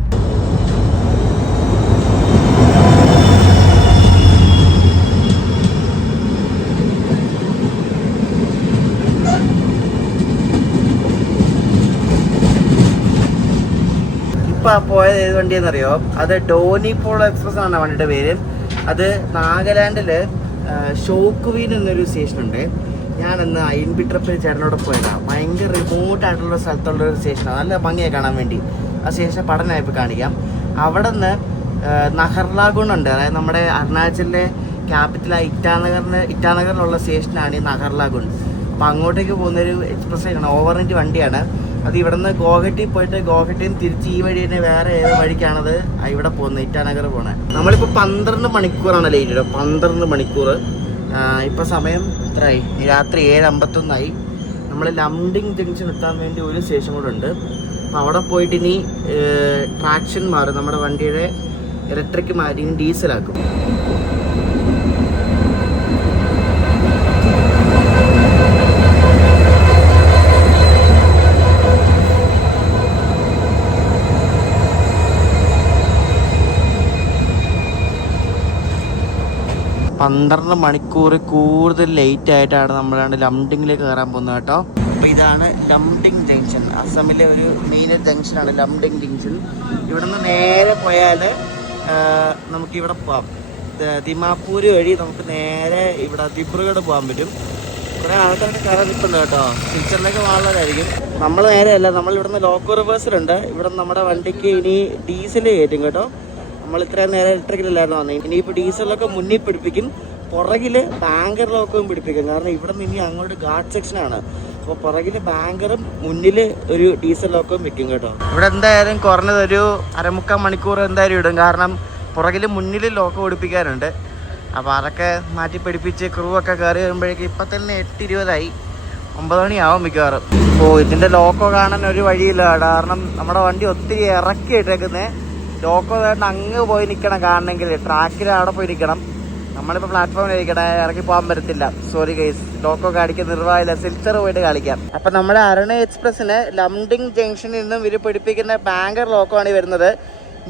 ഇപ്പം പോയത് ഏത് വണ്ടിയെന്നറിയോ? അത് ഡോനി പോളോ എക്സ്പ്രസ് ആണ് വണ്ടിയുടെ പേര്. അത് നാഗാലാൻഡിൽ ഷോക്കുവീൻ എന്നൊരു സ്റ്റേഷനുണ്ട്. ഞാനന്ന് INB ട്രിപ്പിൽ ചേട്ടനോട് പോയതാണ്. ഭയങ്കര റിമോട്ടായിട്ടുള്ള സ്ഥലത്തുള്ളൊരു സ്റ്റേഷനാണ്. നല്ല ഭംഗിയായി കാണാൻ വേണ്ടി. ആ സ്റ്റേഷൻ പഠനമായിപ്പോൾ കാണിക്കാം. അവിടെ നിന്ന് നഹർലാഗുൺ ഉണ്ട്. അതായത് നമ്മുടെ അരുണാചലിലെ ക്യാപിറ്റലായ ഇറ്റാനഗറിലുള്ള സ്റ്റേഷനാണ് ഈ നഹർലാഗുൺ. അപ്പോൾ അങ്ങോട്ടേക്ക് പോകുന്നൊരു എക്സ്പ്രസ് ട്രെയിനാണ്, ഓവർനൈറ്റ് വണ്ടിയാണ്. അത് ഇവിടെ നിന്ന് ഗുവാഹട്ടി പോയിട്ട് ഗുവാഹട്ടിയിൽ നിന്ന് തിരിച്ച് ഈ വഴി തന്നെ വേറെ ഏത് വഴിക്കാണത് ഇവിടെ പോകുന്നത്, ഇറ്റാനഗർ പോകണേ. നമ്മളിപ്പോൾ 12 മണിക്കൂറാണ് ലേറ്റ്. 12 മണിക്കൂർ. ഇപ്പോൾ സമയം എത്രയായി? രാത്രി 7:51 നമ്മൾ ലംഡിങ് ജംഗ്ഷൻ എത്താൻ വേണ്ടി ഒരു സ്റ്റേഷൻ കൂടെ ഉണ്ട്. അപ്പോൾ അവിടെ പോയിട്ട് ഇനി ട്രാക്ഷൻ മാറും. നമ്മുടെ വണ്ടിയുടെ ഇലക്ട്രിക് മാറ്റി ഇനി ഡീസലാക്കും. പന്ത്രണ്ട് മണിക്കൂർ കൂടുതൽ ലേറ്റ് ആയിട്ടാണ് നമ്മളാണ് ലംഡിങ്ങിലേക്ക് കയറാൻ പോകുന്നത് കേട്ടോ. അപ്പോൾ ഇതാണ് ലംഡിങ് ജംഗ്ഷൻ. അസമിലെ ഒരു മെയിൻ ജംഗ്ഷനാണ് ലംഡിങ് ജംഗ്ഷൻ. ഇവിടെ നിന്ന് നേരെ പോയാൽ നമുക്കിവിടെ പോകാം. ദിമാപൂർ വഴി നമുക്ക് നേരെ ഇവിടെ ദിബ്രുഗഡ് പോകാൻ പറ്റും. കുറേ ആൾക്കാർക്ക് കയറാൻ നിൽപ്പുണ്ട് കേട്ടോ. സിൽച്ചറിലേക്ക് വളരായിരിക്കും. നമ്മൾ നേരെയല്ല, നമ്മൾ ഇവിടുന്ന് ലോക്കോ റിവേഴ്സലുണ്ട്. ഇവിടെ നമ്മുടെ വണ്ടിക്ക് ഇനി ഡീസൽ കയറ്റും കേട്ടോ. നമ്മൾ ഇത്രയും നേരം ഇലക്ട്രിക്കലായിരുന്നു വന്നത്. ഇനിയിപ്പോൾ ഡീസലൊക്കെ മുന്നിൽ പിടിപ്പിക്കും, പുറകിൽ ബാങ്കർ ലോക്കവും പിടിപ്പിക്കും. കാരണം ഇവിടെ നിന്ന് ഇനി അങ്ങോട്ട് ഗാർഡ് സെക്ഷനാണ്. അപ്പോൾ പുറകിൽ ബാങ്കറും മുന്നിൽ ഒരു ഡീസൽ ലോക്കവും വെക്കും കേട്ടോ. ഇവിടെ എന്തായാലും കുറഞ്ഞതൊരു 1/4 മണിക്കൂർ എന്തായാലും ഇടും. കാരണം പുറകിൽ മുന്നിൽ ലോക്ക് പിടിപ്പിക്കാനുണ്ട്. അപ്പോൾ അതൊക്കെ മാറ്റി പിടിപ്പിച്ച് ക്രൂ ഒക്കെ കയറി വരുമ്പോഴേക്കും ഇപ്പം തന്നെ 8:20 9 മണിയാവും മിക്കവാറും. ഇതിൻ്റെ ലോക്കോ കാണാൻ ഒരു വഴിയില്ല, കാരണം നമ്മുടെ വണ്ടി ഒത്തിരി ഇറക്കി ഇട്ടേക്കുന്നത്. ലോക്കോ വേണ്ട അങ്ങ് പോയി നിൽക്കണം കാണണമെങ്കിൽ, ട്രാക്കിൽ അവിടെ പോയി നിൽക്കണം. നമ്മളിപ്പോൾ പ്ലാറ്റ്ഫോമിൽ ഇരിക്കണേ, ഇറങ്ങി പോകാൻ പറ്റത്തില്ല. സോറി ഗൈസ്, ലോക്കോ കാണിക്കാൻ നിർവാഹമില്ല, സിൽച്ചർ പോയിട്ട് കളിക്കാം. അപ്പം നമ്മുടെ അരുണ എക്സ്പ്രസ്സിന് ലംഡിങ് ജംഗ്ഷനിൽ നിന്നും ഇവർ പിടിപ്പിക്കുന്ന ബാങ്കർ ലോക്കോ ആണ് വരുന്നത്.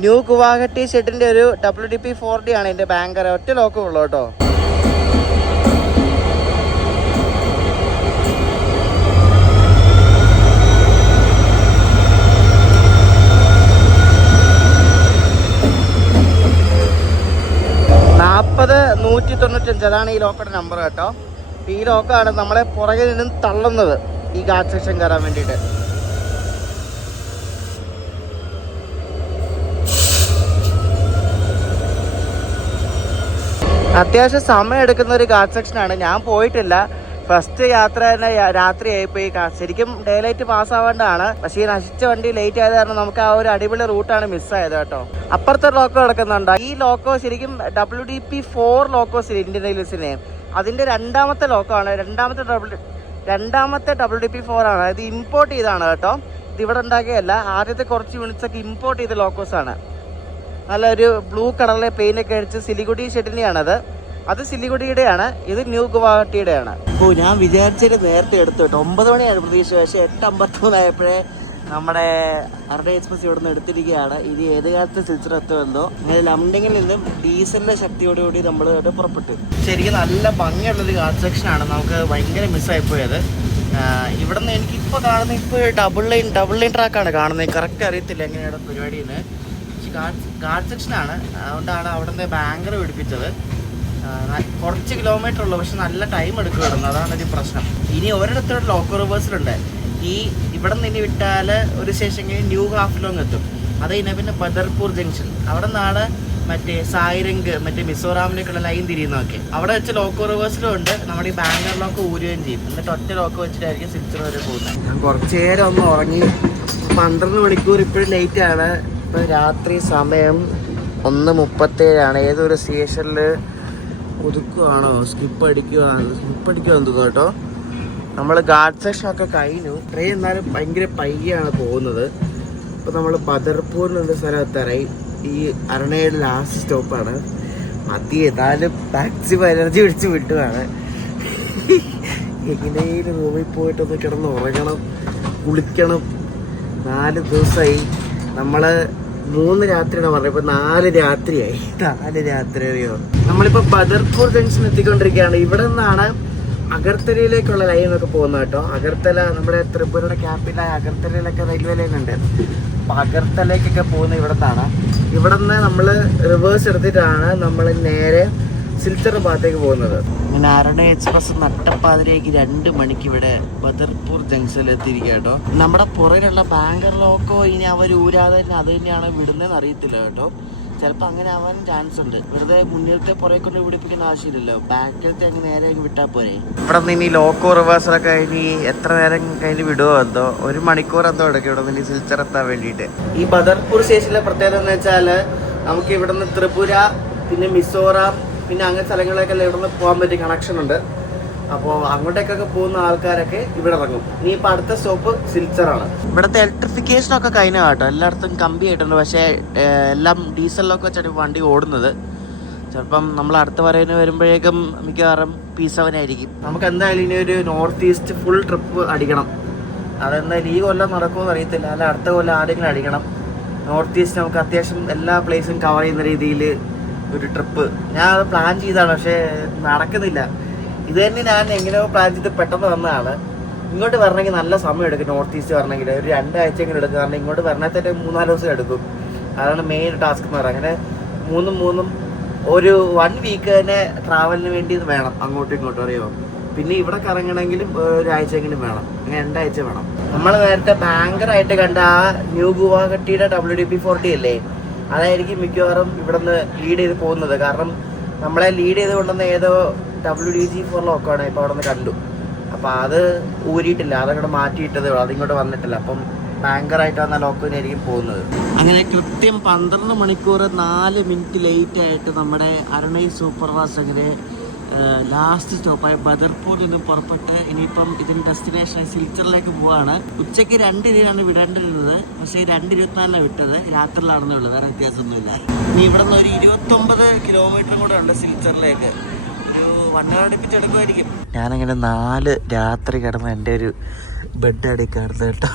ന്യൂ ഗുവാഹട്ടി ഷെഡിൻ്റെ ഒരു WDP-4D ആണ് ഇതിൻ്റെ ബാങ്കർ. ഒറ്റ ലോക്കോ ഉള്ളൂ കേട്ടോ. അതാണ് ഈ ലോക്കോയുടെ നമ്പർ കേട്ടോ. ഈ ലോക്കാണ് നമ്മളെ പുറകിൽ നിന്നും തള്ളുന്നത് ഈ ഗാർഡ് സെക്ഷൻ കയറാൻ വേണ്ടിയിട്ട്. അത്യാവശ്യം സമയം എടുക്കുന്ന ഒരു ഗാർഡ് സെക്ഷനാണ്. ഞാൻ പോയിട്ടില്ല, ഫസ്റ്റ് യാത്ര തന്നെ രാത്രിയായിപ്പോയി. ശരിക്കും ഡേ ലൈറ്റ് പാസ്സാവേണ്ടതാണ്, പക്ഷേ ഈ നശിച്ച വണ്ടി ലേറ്റ് ആയത് കാരണം നമുക്ക് ആ ഒരു അടിപൊളി റൂട്ടാണ് മിസ്സായത് കേട്ടോ. അപ്പുറത്തെ ലോക്കോ കിടക്കുന്നുണ്ട്. ഈ ലോക്കോ ശരിക്കും WDP-4 ലോക്കോസ് ഇന്ത്യൻ റെയിൽവേസിന് അതിൻ്റെ രണ്ടാമത്തെ ലോക്കോ ആണ്. രണ്ടാമത്തെ WDP-4 ആണ്. ഇത് ഇമ്പോർട്ട് ചെയ്താണ് കേട്ടോ, ഇത് ഇവിടെ ഉണ്ടാക്കിയതല്ല. ആദ്യത്തെ കുറച്ച് യൂണിറ്റ്സ് ഒക്കെ ഇമ്പോർട്ട് ചെയ്ത ലോക്കോസ് ആണ്. നല്ലൊരു ബ്ലൂ കളറിലെ പെയിൻ്റൊക്കെ അടിച്ച് സിലിഗുഡി ഷെഡിനെയാണത്. അത് സിലിഗുഡിയുടെയാണ്, ഇത് ന്യൂ ഗുവാഹട്ടിയുടെയാണ്. അപ്പോൾ ഞാൻ വിചാരിച്ചിട്ട് നേരത്തെ എടുത്തു കേട്ടോ. 9 മണിയാണ് പ്രതീക്ഷ, പക്ഷേ 8:53 ആയപ്പോഴേ നമ്മുടെ അരുണ എക്സ്പ്രസ് ഇവിടെ നിന്ന് എടുത്തിരിക്കുകയാണ്. ഇനി ഏത് കാലത്ത് സിൽച്ചർ എത്തുമെന്നോ. ഇങ്ങനെ ലംഡിങ്ങിൽ നിന്നും ഡീസലിൻ്റെ ശക്തിയോടുകൂടി നമ്മൾ പുറപ്പെട്ടു. ശരിക്കും നല്ല ഭംഗിയുള്ളൊരു ഗാർഡ് സെക്ഷനാണ്. നമുക്ക് ഭയങ്കര മിസ്സായിപ്പോയത്. ഇവിടെ നിന്ന് എനിക്കിപ്പോൾ കാണുന്നത് ഇപ്പോൾ ഡബിൾ ലൈൻ ട്രാക്കാണ് കാണുന്നത്. കറക്റ്റ് അറിയത്തില്ല എങ്ങനെയാണ് പരിപാടിയെന്ന്. ഗാർഡ് സെക്ഷനാണ്, അതുകൊണ്ടാണ് അവിടെ നിന്ന് ബാങ്കർ പിടിപ്പിച്ചത്. കുറച്ച് കിലോമീറ്റർ ഉള്ളു, പക്ഷെ നല്ല ടൈം എടുക്കുമായിരുന്നു, അതാണ് ഒരു പ്രശ്നം. ഇനി ഒരിടത്തോടെ ലോക്കോ റിവേഴ്സിലുണ്ട്. ഇവിടെ നിന്ന് ഇനി വിട്ടാൽ ഒരു സ്റ്റേഷൻ കഴിഞ്ഞ് ന്യൂ ഹാഫ്ലോങ് എത്തും. അത് കഴിഞ്ഞാൽ പിന്നെ ബദർപൂർ ജംഗ്ഷൻ, അവിടെ നിന്നാണ് മറ്റേ സായിരംഗ് മറ്റേ മിസോറാമിലേക്കുള്ള ലൈൻ തിരിയുന്നതൊക്കെ. അവിടെ വെച്ച് ലോക്കോ റിവേഴ്സിലും ഉണ്ട്. നമ്മുടെ ഈ ബാംഗ്ലൂർ ലോക്കോ ഊരുകയും ചെയ്യും. എന്നിട്ട് ഒറ്റ ലോക്കോ വെച്ചിട്ടായിരിക്കും സിൽച്ചർ വരെ പോകുന്നത്. ഞാൻ കുറച്ച് നേരം ഒന്ന് ഉറങ്ങി. 12 മണിക്കൂർ ഇപ്പോഴും ലേറ്റാണ്. ഇപ്പോൾ രാത്രി സമയം 1:37 ഏതൊരു സ്റ്റേഷനിൽ ഒതുക്കുവാണോ സ്കിപ്പ് അടിക്കുവാന്ന് തോന്നുന്നു കേട്ടോ. നമ്മൾ ഗാർഡ് സെക്ഷനൊക്കെ കഴിഞ്ഞു. ട്രെയിൻ എന്നാലും ഭയങ്കര പയ്യാണ് പോകുന്നത്. ഇപ്പോൾ നമ്മൾ ബദർപൂരിൽ നിന്ന് സ്ഥലത്തെത്താറായി. ഈ അരുണയുടെ ലാസ്റ്റ് സ്റ്റോപ്പാണ്. മതി ഏതായാലും മാക്സിമം എനർജി പിടിച്ച് വിട്ടുവാണ്. എങ്ങനെയും റൂമിൽ പോയിട്ടൊന്ന് കിടന്ന് ഉറങ്ങണം, കുളിക്കണം. 4 ദിവസമായി. നമ്മൾ 3 രാത്രിയാണ് പറഞ്ഞത്, ഇപ്പൊ 4 രാത്രിയായി. 4 രാത്രി അറിയോ. നമ്മളിപ്പോ ബദർപൂർ ജംഗ്ഷൻ എത്തിക്കൊണ്ടിരിക്കുകയാണ്. ഇവിടെ നിന്നാണ് അഗർത്തലയിലേക്കുള്ള ലൈൻ ഒക്കെ പോകുന്നത് കേട്ടോ. അഗർത്തല നമ്മുടെ ത്രിപുരയുടെ ക്യാപിറ്റലായ അഗർത്തലയിലൊക്കെ റെയിൽവേ ലൈൻ ഉണ്ട്. അപ്പൊ അഗർത്തലയ്ക്കൊക്കെ പോകുന്നത് ഇവിടെ നിന്നാണ്. ഇവിടെ നിന്ന് നമ്മൾ റിവേഴ്സ് എടുത്തിട്ടാണ് നമ്മൾ നേരെ സിൽച്ചർ ഭാഗത്തേക്ക് പോകുന്നത്. പിന്നെ അരുണ എക്സ്പ്രസ് നട്ടപ്പാതിരേക്ക് 2 മണിക്ക് ഇവിടെ ബദർപൂർ ജംഗ്ഷനിൽ എത്തിയിരിക്കുക കേട്ടോ. നമ്മുടെ പുറയിലുള്ള ബാങ്കർ ലോക്കോ ഇനി അവർ ഊരാതെ തന്നെ അത് തന്നെയാണ് വിടുന്നതെന്ന് അറിയത്തില്ല കേട്ടോ. ചിലപ്പോൾ അങ്ങനെ ആവാൻ ചാൻസ് ഉണ്ട്. വെറുതെ മുന്നിലത്തെ പുറകെ കൊണ്ട് പിടിപ്പിക്കുന്ന ആവശ്യമില്ലല്ലോ, ബാക്കിലത്തെ അങ്ങ് നേരെ വിട്ടാൽ പോരെ. ഇവിടെ നിന്ന് ഇനി ലോക്കോ റിവേഴ്സറൊക്കെ ഇനി എത്ര നേരം കഴിഞ്ഞ് വിടുമോ എന്തോ, 1 മണിക്കൂർ എന്തോ എടുക്കും ഇവിടെ നിന്ന് സിൽച്ചർ എത്താൻ വേണ്ടിയിട്ട്. ഈ ബദർപൂർ സ്റ്റേഷനിലെ പ്രത്യേകത എന്ന് വെച്ചാൽ നമുക്ക് ഇവിടെ നിന്ന് ത്രിപുര, പിന്നെ മിസോറാം, പിന്നെ അങ്ങനെ സ്ഥലങ്ങളിലേക്കെല്ലാം ഇവിടെ നിന്ന് പോകാൻ പറ്റിയ കണക്ഷൻ ഉണ്ട്. അപ്പോൾ അങ്ങോട്ടേക്കൊക്കെ പോകുന്ന ആൾക്കാരൊക്കെ ഇവിടെ ഇറങ്ങും. ഇനിയിപ്പോൾ അടുത്ത സ്റ്റോപ്പ് സിൽച്ചറാണ്. ഇവിടുത്തെ ഇലക്ട്രിഫിക്കേഷനൊക്കെ കഴിഞ്ഞ കേട്ടോ. എല്ലായിടത്തും കമ്പി ആയിട്ടുണ്ട്, പക്ഷേ എല്ലാം ഡീസലിലൊക്കെ വെച്ചാണ് വണ്ടി ഓടുന്നത്. ചിലപ്പം നമ്മൾ അടുത്ത പറയുന്ന വരുമ്പോഴേക്കും മിക്കവാറും P7 ആയിരിക്കും. നമുക്ക് എന്തായാലും ഇനി ഒരു നോർത്ത് ഈസ്റ്റ് ഫുൾ ട്രിപ്പ് അടിക്കണം. അതെന്തായാലും ഈ കൊല്ലം നടക്കുമെന്ന് അറിയത്തില്ല, അല്ല അടുത്ത കൊല്ലം ആരെങ്കിലും അടിക്കണം. നോർത്ത് ഈസ്റ്റ് നമുക്ക് അത്യാവശ്യം എല്ലാ പ്ലേസും കവർ ചെയ്യുന്ന രീതിയിൽ ഒരു ട്രിപ്പ് ഞാൻ അത് പ്ലാൻ ചെയ്തതാണ്, പക്ഷേ നടക്കുന്നില്ല. ഇത് തന്നെ ഞാൻ എങ്ങനെയോ പ്ലാൻ ചെയ്ത് പെട്ടെന്ന് വന്നതാണ്. ഇങ്ങോട്ട് വരണമെങ്കിൽ നല്ല സമയം എടുക്കും. നോർത്ത് ഈസ്റ്റ് വരണമെങ്കിൽ ഒരു 2 ആഴ്ചയെങ്കിലും എടുക്കും. കാരണം ഇങ്ങോട്ട് വരണത്തേക്ക് 3-4 ദിവസം എടുക്കും. അതാണ് മെയിൻ ടാസ്ക് എന്ന് പറയുന്നത്. അങ്ങനെ 3 ഒരു 1 വീക്ക് തന്നെ ട്രാവലിന് വേണ്ടി വേണം അങ്ങോട്ടും ഇങ്ങോട്ടും അറിയോ. പിന്നെ ഇവിടെ കറങ്ങണമെങ്കിലും 1 ആഴ്ചയെങ്കിലും വേണം. അങ്ങനെ 2 ആഴ്ച വേണം. നമ്മൾ നേരത്തെ ബാങ്കറായിട്ട് കണ്ട ആ ന്യൂ ഗുവാഹട്ടിയുടെ WDP-4D അല്ലേ, അതായിരിക്കും മിക്കവാറും ഇവിടെ നിന്ന് ലീഡ് ചെയ്ത് പോകുന്നത്. കാരണം നമ്മളെ ലീഡ് ചെയ്ത് കൊണ്ടുവന്ന ഏതോ WDG-4 ലോക്കാണ് ഇപ്പോൾ അവിടെ നിന്ന് കണ്ടു. അപ്പോൾ അത് ഊരിയിട്ടില്ല, അതങ്ങോട്ട് മാറ്റിയിട്ടതേ ഉള്ളൂ, അതിങ്ങോട്ട് വന്നിട്ടില്ല. അപ്പം ഭയങ്കരമായിട്ട് ലോക്കോയിലായിരിക്കും പോകുന്നത്. അങ്ങനെ കൃത്യം 12 മണിക്കൂർ 4 മിനിറ്റ് ലേറ്റ് ആയിട്ട് നമ്മുടെ അരുണൈ സൂപ്പർ ഫാസ്റ്റ് അങ്ങനെ ലാസ്റ്റ് സ്റ്റോപ്പായ ബദർപൂരിൽ നിന്ന് പുറപ്പെട്ട് ഇനിയിപ്പം ഇതിൻ്റെ ഡെസ്റ്റിനേഷൻ സിൽച്ചറിലേക്ക് പോവാണ്. ഉച്ചയ്ക്ക് 2:20 വിടേണ്ടിരുന്നത്, പക്ഷേ 2:24 വിട്ടത്. രാത്രിയിലാണെന്നേ ഉള്ളൂ, വേറെ വ്യത്യാസമൊന്നുമില്ല. ഇനി ഇവിടെ നിന്ന് ഒരു 29 കിലോമീറ്ററും കൂടെ ഉണ്ട് സിൽച്ചറിലേക്ക്. ഒരു 1 hour അടുപ്പിച്ചെടുക്കുമായിരിക്കും. ഞാനങ്ങനെ 4 രാത്രി കിടന്ന് എൻ്റെ ഒരു ബെഡ് അടിക്കാറുണ്ട് കേട്ടോ.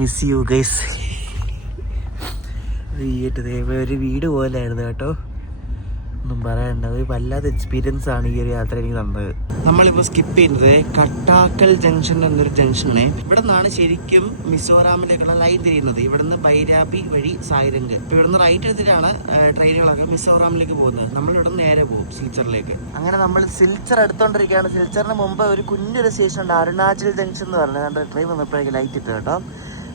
Miss you guys. ഒരു വീട് പോലെയായിരുന്നു കേട്ടോ, ഒന്നും പറയണ്ട. ഒരു വല്ലാത്ത എക്സ്പീരിയൻസ് ആണ് ഈ ഒരു യാത്ര എനിക്ക് തന്നത്. നമ്മളിപ്പോൾ സ്കിപ്പ് ചെയ്യുന്നത് കട്ടാക്കൽ ജംഗ്ഷൻ എന്നൊരു ജംഗ്ഷനാണ്. ഇവിടെ നിന്നാണ് ശരിക്കും മിസോറാമിലേക്കുള്ള ലൈൻ തിരിയുന്നത്. ഇവിടെ നിന്ന് ബൈരാബി വഴി സായിരംഗ്. ഇപ്പോൾ ഇവിടെ നിന്ന് റൈറ്റ് എടുത്തിട്ടാണ് ട്രെയിനുകളൊക്കെ മിസോറാമിലേക്ക് പോകുന്നത്. നമ്മൾ ഇവിടെ നിന്ന് നേരെ പോകും സിൽച്ചറിലേക്ക്. അങ്ങനെ നമ്മൾ സിൽച്ചർ എടുത്തോണ്ടിരിക്കുകയാണ്. സിൽച്ചറിന് മുമ്പ് ഒരു കുഞ്ഞൊരു സ്റ്റേഷൻ ഉണ്ട്, അരുണാചൽ ജംഗ്ഷൻ എന്ന് പറഞ്ഞത്. കണ്ട ട്രെയിൻ വന്നപ്പോഴേക്ക് ലൈറ്റ് ഇട്ട് കേട്ടോ.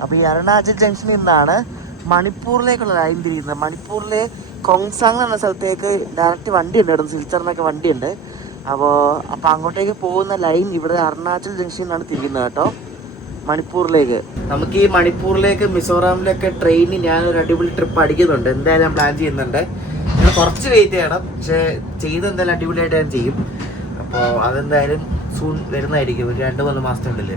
അപ്പോൾ ഈ അരുണാചൽ ജംഗ്ഷനിൽ നിന്നാണ് മണിപ്പൂറിലേക്കുള്ള ലൈൻ തിരിയുന്നത്. മണിപ്പൂരിലെ കോങ്സാങ് എന്ന സ്ഥലത്തേക്ക് ഡയറക്റ്റ് വണ്ടി ഉണ്ട്, ഇവിടെ സിൽച്ചറിനൊക്കെ വണ്ടിയുണ്ട്. അപ്പോൾ അങ്ങോട്ടേക്ക് പോകുന്ന ലൈൻ ഇവിടെ അരുണാചൽ ജംഗ്ഷനിൽ നിന്നാണ് തിരിക്കുന്നത് കേട്ടോ, മണിപ്പൂറിലേക്ക്. നമുക്ക് ഈ മണിപ്പൂറിലേക്ക് മിസോറാമിലൊക്കെ ട്രെയിനിൽ ഞാനൊരു അടിപൊളി ട്രിപ്പ് അടിക്കുന്നുണ്ട്. എന്തായാലും ഞാൻ പ്ലാൻ ചെയ്യുന്നുണ്ട്. ഞാൻ കുറച്ച് വെയിറ്റ് ചെയ്യണം, പക്ഷേ ചെയ്ത് എന്തായാലും അടിപൊളിയായിട്ട് ഞാൻ ചെയ്യും. അപ്പോൾ അതെന്തായാലും സൂൺ വരുന്നതായിരിക്കും, ഒരു 2-3 മാസത്തിനുള്ളിൽ.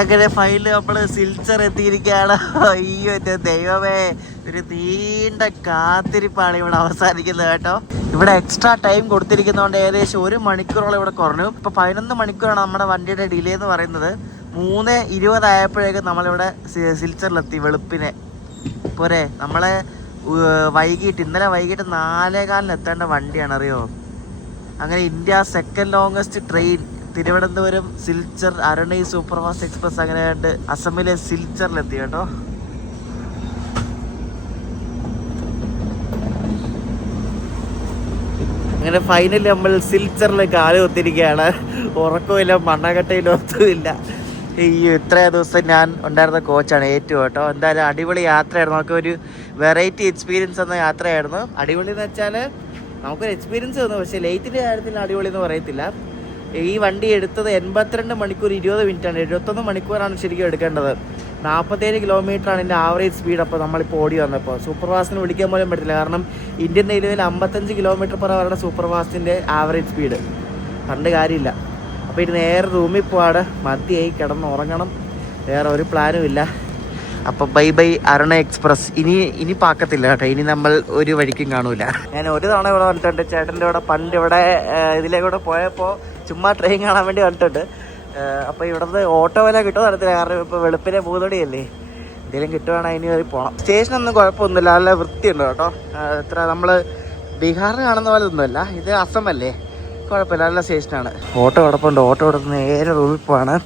അങ്ങനെ ഫൈനല് നമ്മള് സിൽച്ചർ എത്തിയിരിക്കുകയാണ്. അയ്യോ എൻ്റെ ദൈവമേ, ഒരു നീണ്ട കാത്തിരിപ്പാണ് ഇവിടെ അവസാനിക്കുന്നത് കേട്ടോ. ഇവിടെ എക്സ്ട്രാ ടൈം കൊടുത്തിരിക്കുന്നതുകൊണ്ട് ഏകദേശം 1 മണിക്കൂറോളം ഇവിടെ കുറഞ്ഞു. ഇപ്പൊ 11 മണിക്കൂറാണ് നമ്മുടെ വണ്ടിയുടെ ഡിലേ എന്ന് പറയുന്നത്. 3:20 ആയപ്പോഴേക്കും നമ്മളിവിടെ സിൽച്ചറിലെത്തി വെളുപ്പിനെ. പോരെ, നമ്മളെ ഇന്നലെ വൈകിട്ട് 4:15 എത്തേണ്ട വണ്ടിയാണ്, അറിയോ. അങ്ങനെ India second longest train Thiruvananthapuram Silchar Aronai super fast express അങ്ങനെ ആയിട്ട് അസമിലെ സിൽച്ചറിലെത്തി കേട്ടോ. അങ്ങനെ ഫൈനലി നമ്മൾ സിൽച്ചറിലേക്ക് കാല് കുത്തിരിക്കുകയാണ്. ഉറക്കമില്ല, മണ്ണകട്ടയിലും ഒത്തുമില്ല. ഈ ഇത്രയും ദിവസം ഞാൻ ഉണ്ടായിരുന്ന കോച്ചാണ് ഏറ്റവും കേട്ടോ. എന്തായാലും അടിപൊളി യാത്രയായിരുന്നു. നമുക്കൊരു വെറൈറ്റി എക്സ്പീരിയൻസ് എന്ന യാത്രയായിരുന്നു. അടിപൊളി എന്ന് വെച്ചാൽ നമുക്കൊരു എക്സ്പീരിയൻസ് തന്നു, പക്ഷേ ലേറ്റിൻ്റെ കാര്യത്തിൽ അടിപൊളി എന്ന് പറയത്തില്ല. ഈ വണ്ടി എടുത്തത് 82 മണിക്കൂർ 20 മിനിറ്റാണ്. 71 മണിക്കൂറാണ് ശരിക്കും എടുക്കേണ്ടത്. 47 കിലോമീറ്ററാണ് എൻ്റെ ആവറേജ് സ്പീഡ്. അപ്പോൾ നമ്മളിപ്പോൾ ഓടി വന്നപ്പോൾ സൂപ്പർ ഫാസ്റ്റിന് വിളിക്കാൻ പോലും പറ്റില്ല, കാരണം ഇന്ത്യൻ റെയിൽവേയിൽ 55 km/h സൂപ്പർ ഫാസ്റ്റിൻ്റെ ആവറേജ് സ്പീഡ്. കണ്ട് കാര്യമില്ല. അപ്പോൾ ഇത് നേരെ റൂമിൽ പോവാണ്, മതിയായി കിടന്നുറങ്ങണം, വേറെ ഒരു പ്ലാനും ഇല്ല. അപ്പോൾ ബൈ അരുണ എക്സ്പ്രസ്. ഇനി പാക്കത്തില്ല കേട്ടോ, ഇനി നമ്മൾ ഒരു വഴിക്കും കാണൂല. ഞാൻ ഒരു തവണ ഇവിടെ വന്നിട്ടുണ്ട് ചേട്ടൻ്റെ കൂടെ, പണ്ട് ഇവിടെ ഇതിലേക്കൂടെ പോയപ്പോൾ ചുമ്മാ ട്രെയിൻ കാണാൻ വേണ്ടി വന്നിട്ടുണ്ട്. അപ്പോൾ ഇവിടുന്ന് ഓട്ടോ വില കിട്ടുമോ നടത്തില്ല, കാരണം ഇപ്പോൾ വെളുപ്പിനെ 3 മണിയല്ലേ. എന്തെങ്കിലും കിട്ടുവാണെങ്കിൽ ഇനി കയറി പോകണം. സ്റ്റേഷനൊന്നും കുഴപ്പമൊന്നുമില്ല, നല്ല വൃത്തിയുണ്ട് കേട്ടോ. ഇത്ര നമ്മൾ ബീഹാറിൽ കാണുന്ന പോലെ ഒന്നുമല്ല, ഇത് അസമല്ലേ, കുഴപ്പമില്ല, നല്ല സ്റ്റേഷനാണ്. ഓട്ടോ കിടപ്പുണ്ട്, ഓട്ടോ എടുത്ത് നേരെ റൂമിൽ പോവാണ്.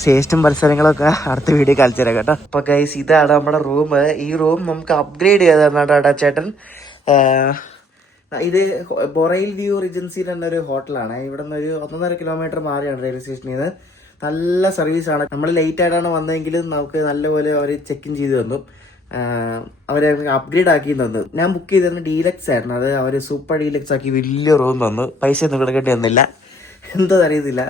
സ്റ്റേഷനും പരിസരങ്ങളൊക്കെ അടുത്ത വീഡിയോ കാണിച്ചു തരാം കേട്ടോ. അപ്പോൾ ഗൈസ് ഇതാണ് നമ്മുടെ റൂം. ഈ റൂം നമുക്ക് അപ്ഗ്രേഡ് ചെയ്തതാണ് കേട്ടോ ചേട്ടൻ. ഇത് ബൊറൈൽ വ്യൂ റിജൻസി എന്നൊരു ഹോട്ടലാണ്. ഇവിടെ നിന്ന് ഒരു 1.5 കിലോമീറ്റർ മാറിയാണ് റെയിൽവേ സ്റ്റേഷനിൽ നിന്ന്. നല്ല സർവീസാണ്. നമ്മൾ ലേറ്റ് ആയിട്ടാണ് വന്നതെങ്കിലും നമുക്ക് നല്ലപോലെ അവർ ചെക്ക് ഇൻ ചെയ്ത് തന്നു. അവരെ അപ്ഗ്രേഡ് ആക്കി തന്നു. ഞാൻ ബുക്ക് ചെയ്തിരുന്ന ഡീലക്സ് ആയിരുന്നു, അത് അവർ സൂപ്പർ ഡീലക്സ് ആക്കി വലിയ റൂം തന്നു. പൈസ ഒന്നും കൊടുക്കേണ്ടി വന്നില്ല, എന്തോ അറിയത്തില്ല.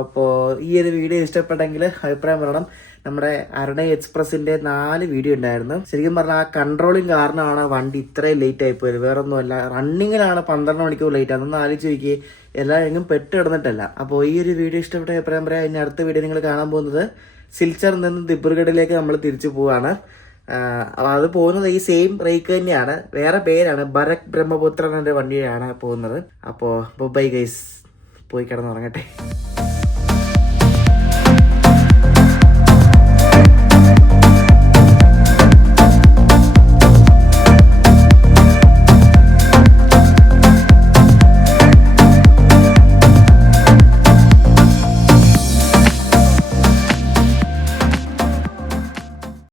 അപ്പോൾ ഈ ഒരു വീഡിയോ ഇഷ്ടപ്പെട്ടെങ്കിൽ അഭിപ്രായം പറയണം. നമ്മുടെ അരുണൈ എക്സ്പ്രസിന്റെ 4 വീഡിയോ ഉണ്ടായിരുന്നു. ശരിക്കും പറഞ്ഞാൽ ആ കൺട്രോളിങ് കാരണമാണ് വണ്ടി ഇത്രയും ലേറ്റ് ആയിപ്പോയത്, വേറെ ഒന്നുമല്ല. റണ്ണിങ്ങിലാണ് 12 മണിക്കൂർ ലേറ്റ്. അതൊന്ന് ആലോചിച്ച് നോക്കി, എല്ലാവരും പെട്ട് കിടന്നിട്ടല്ല. അപ്പോൾ ഈ ഒരു വീഡിയോ ഇഷ്ടപ്പെട്ട അഭിപ്രായം പറയാം. ഇനി അടുത്ത വീഡിയോ നിങ്ങൾ കാണാൻ പോകുന്നത് സിൽച്ചറിൽ നിന്ന് ദിബ്രുഗഡിലേക്ക് നമ്മൾ തിരിച്ചു പോവാണ്. അത് പോകുന്നത് ഈ സെയിം റേക്ക് തന്നെയാണ്, വേറെ പേരാണ്. ഭരത് ബ്രഹ്മപുത്രൻ എന്റെ വണ്ടിയാണ് പോകുന്നത്. അപ്പോൾ ബൈ ഗൈസ്, പോയി കിടന്നുറങ്ങട്ടെ.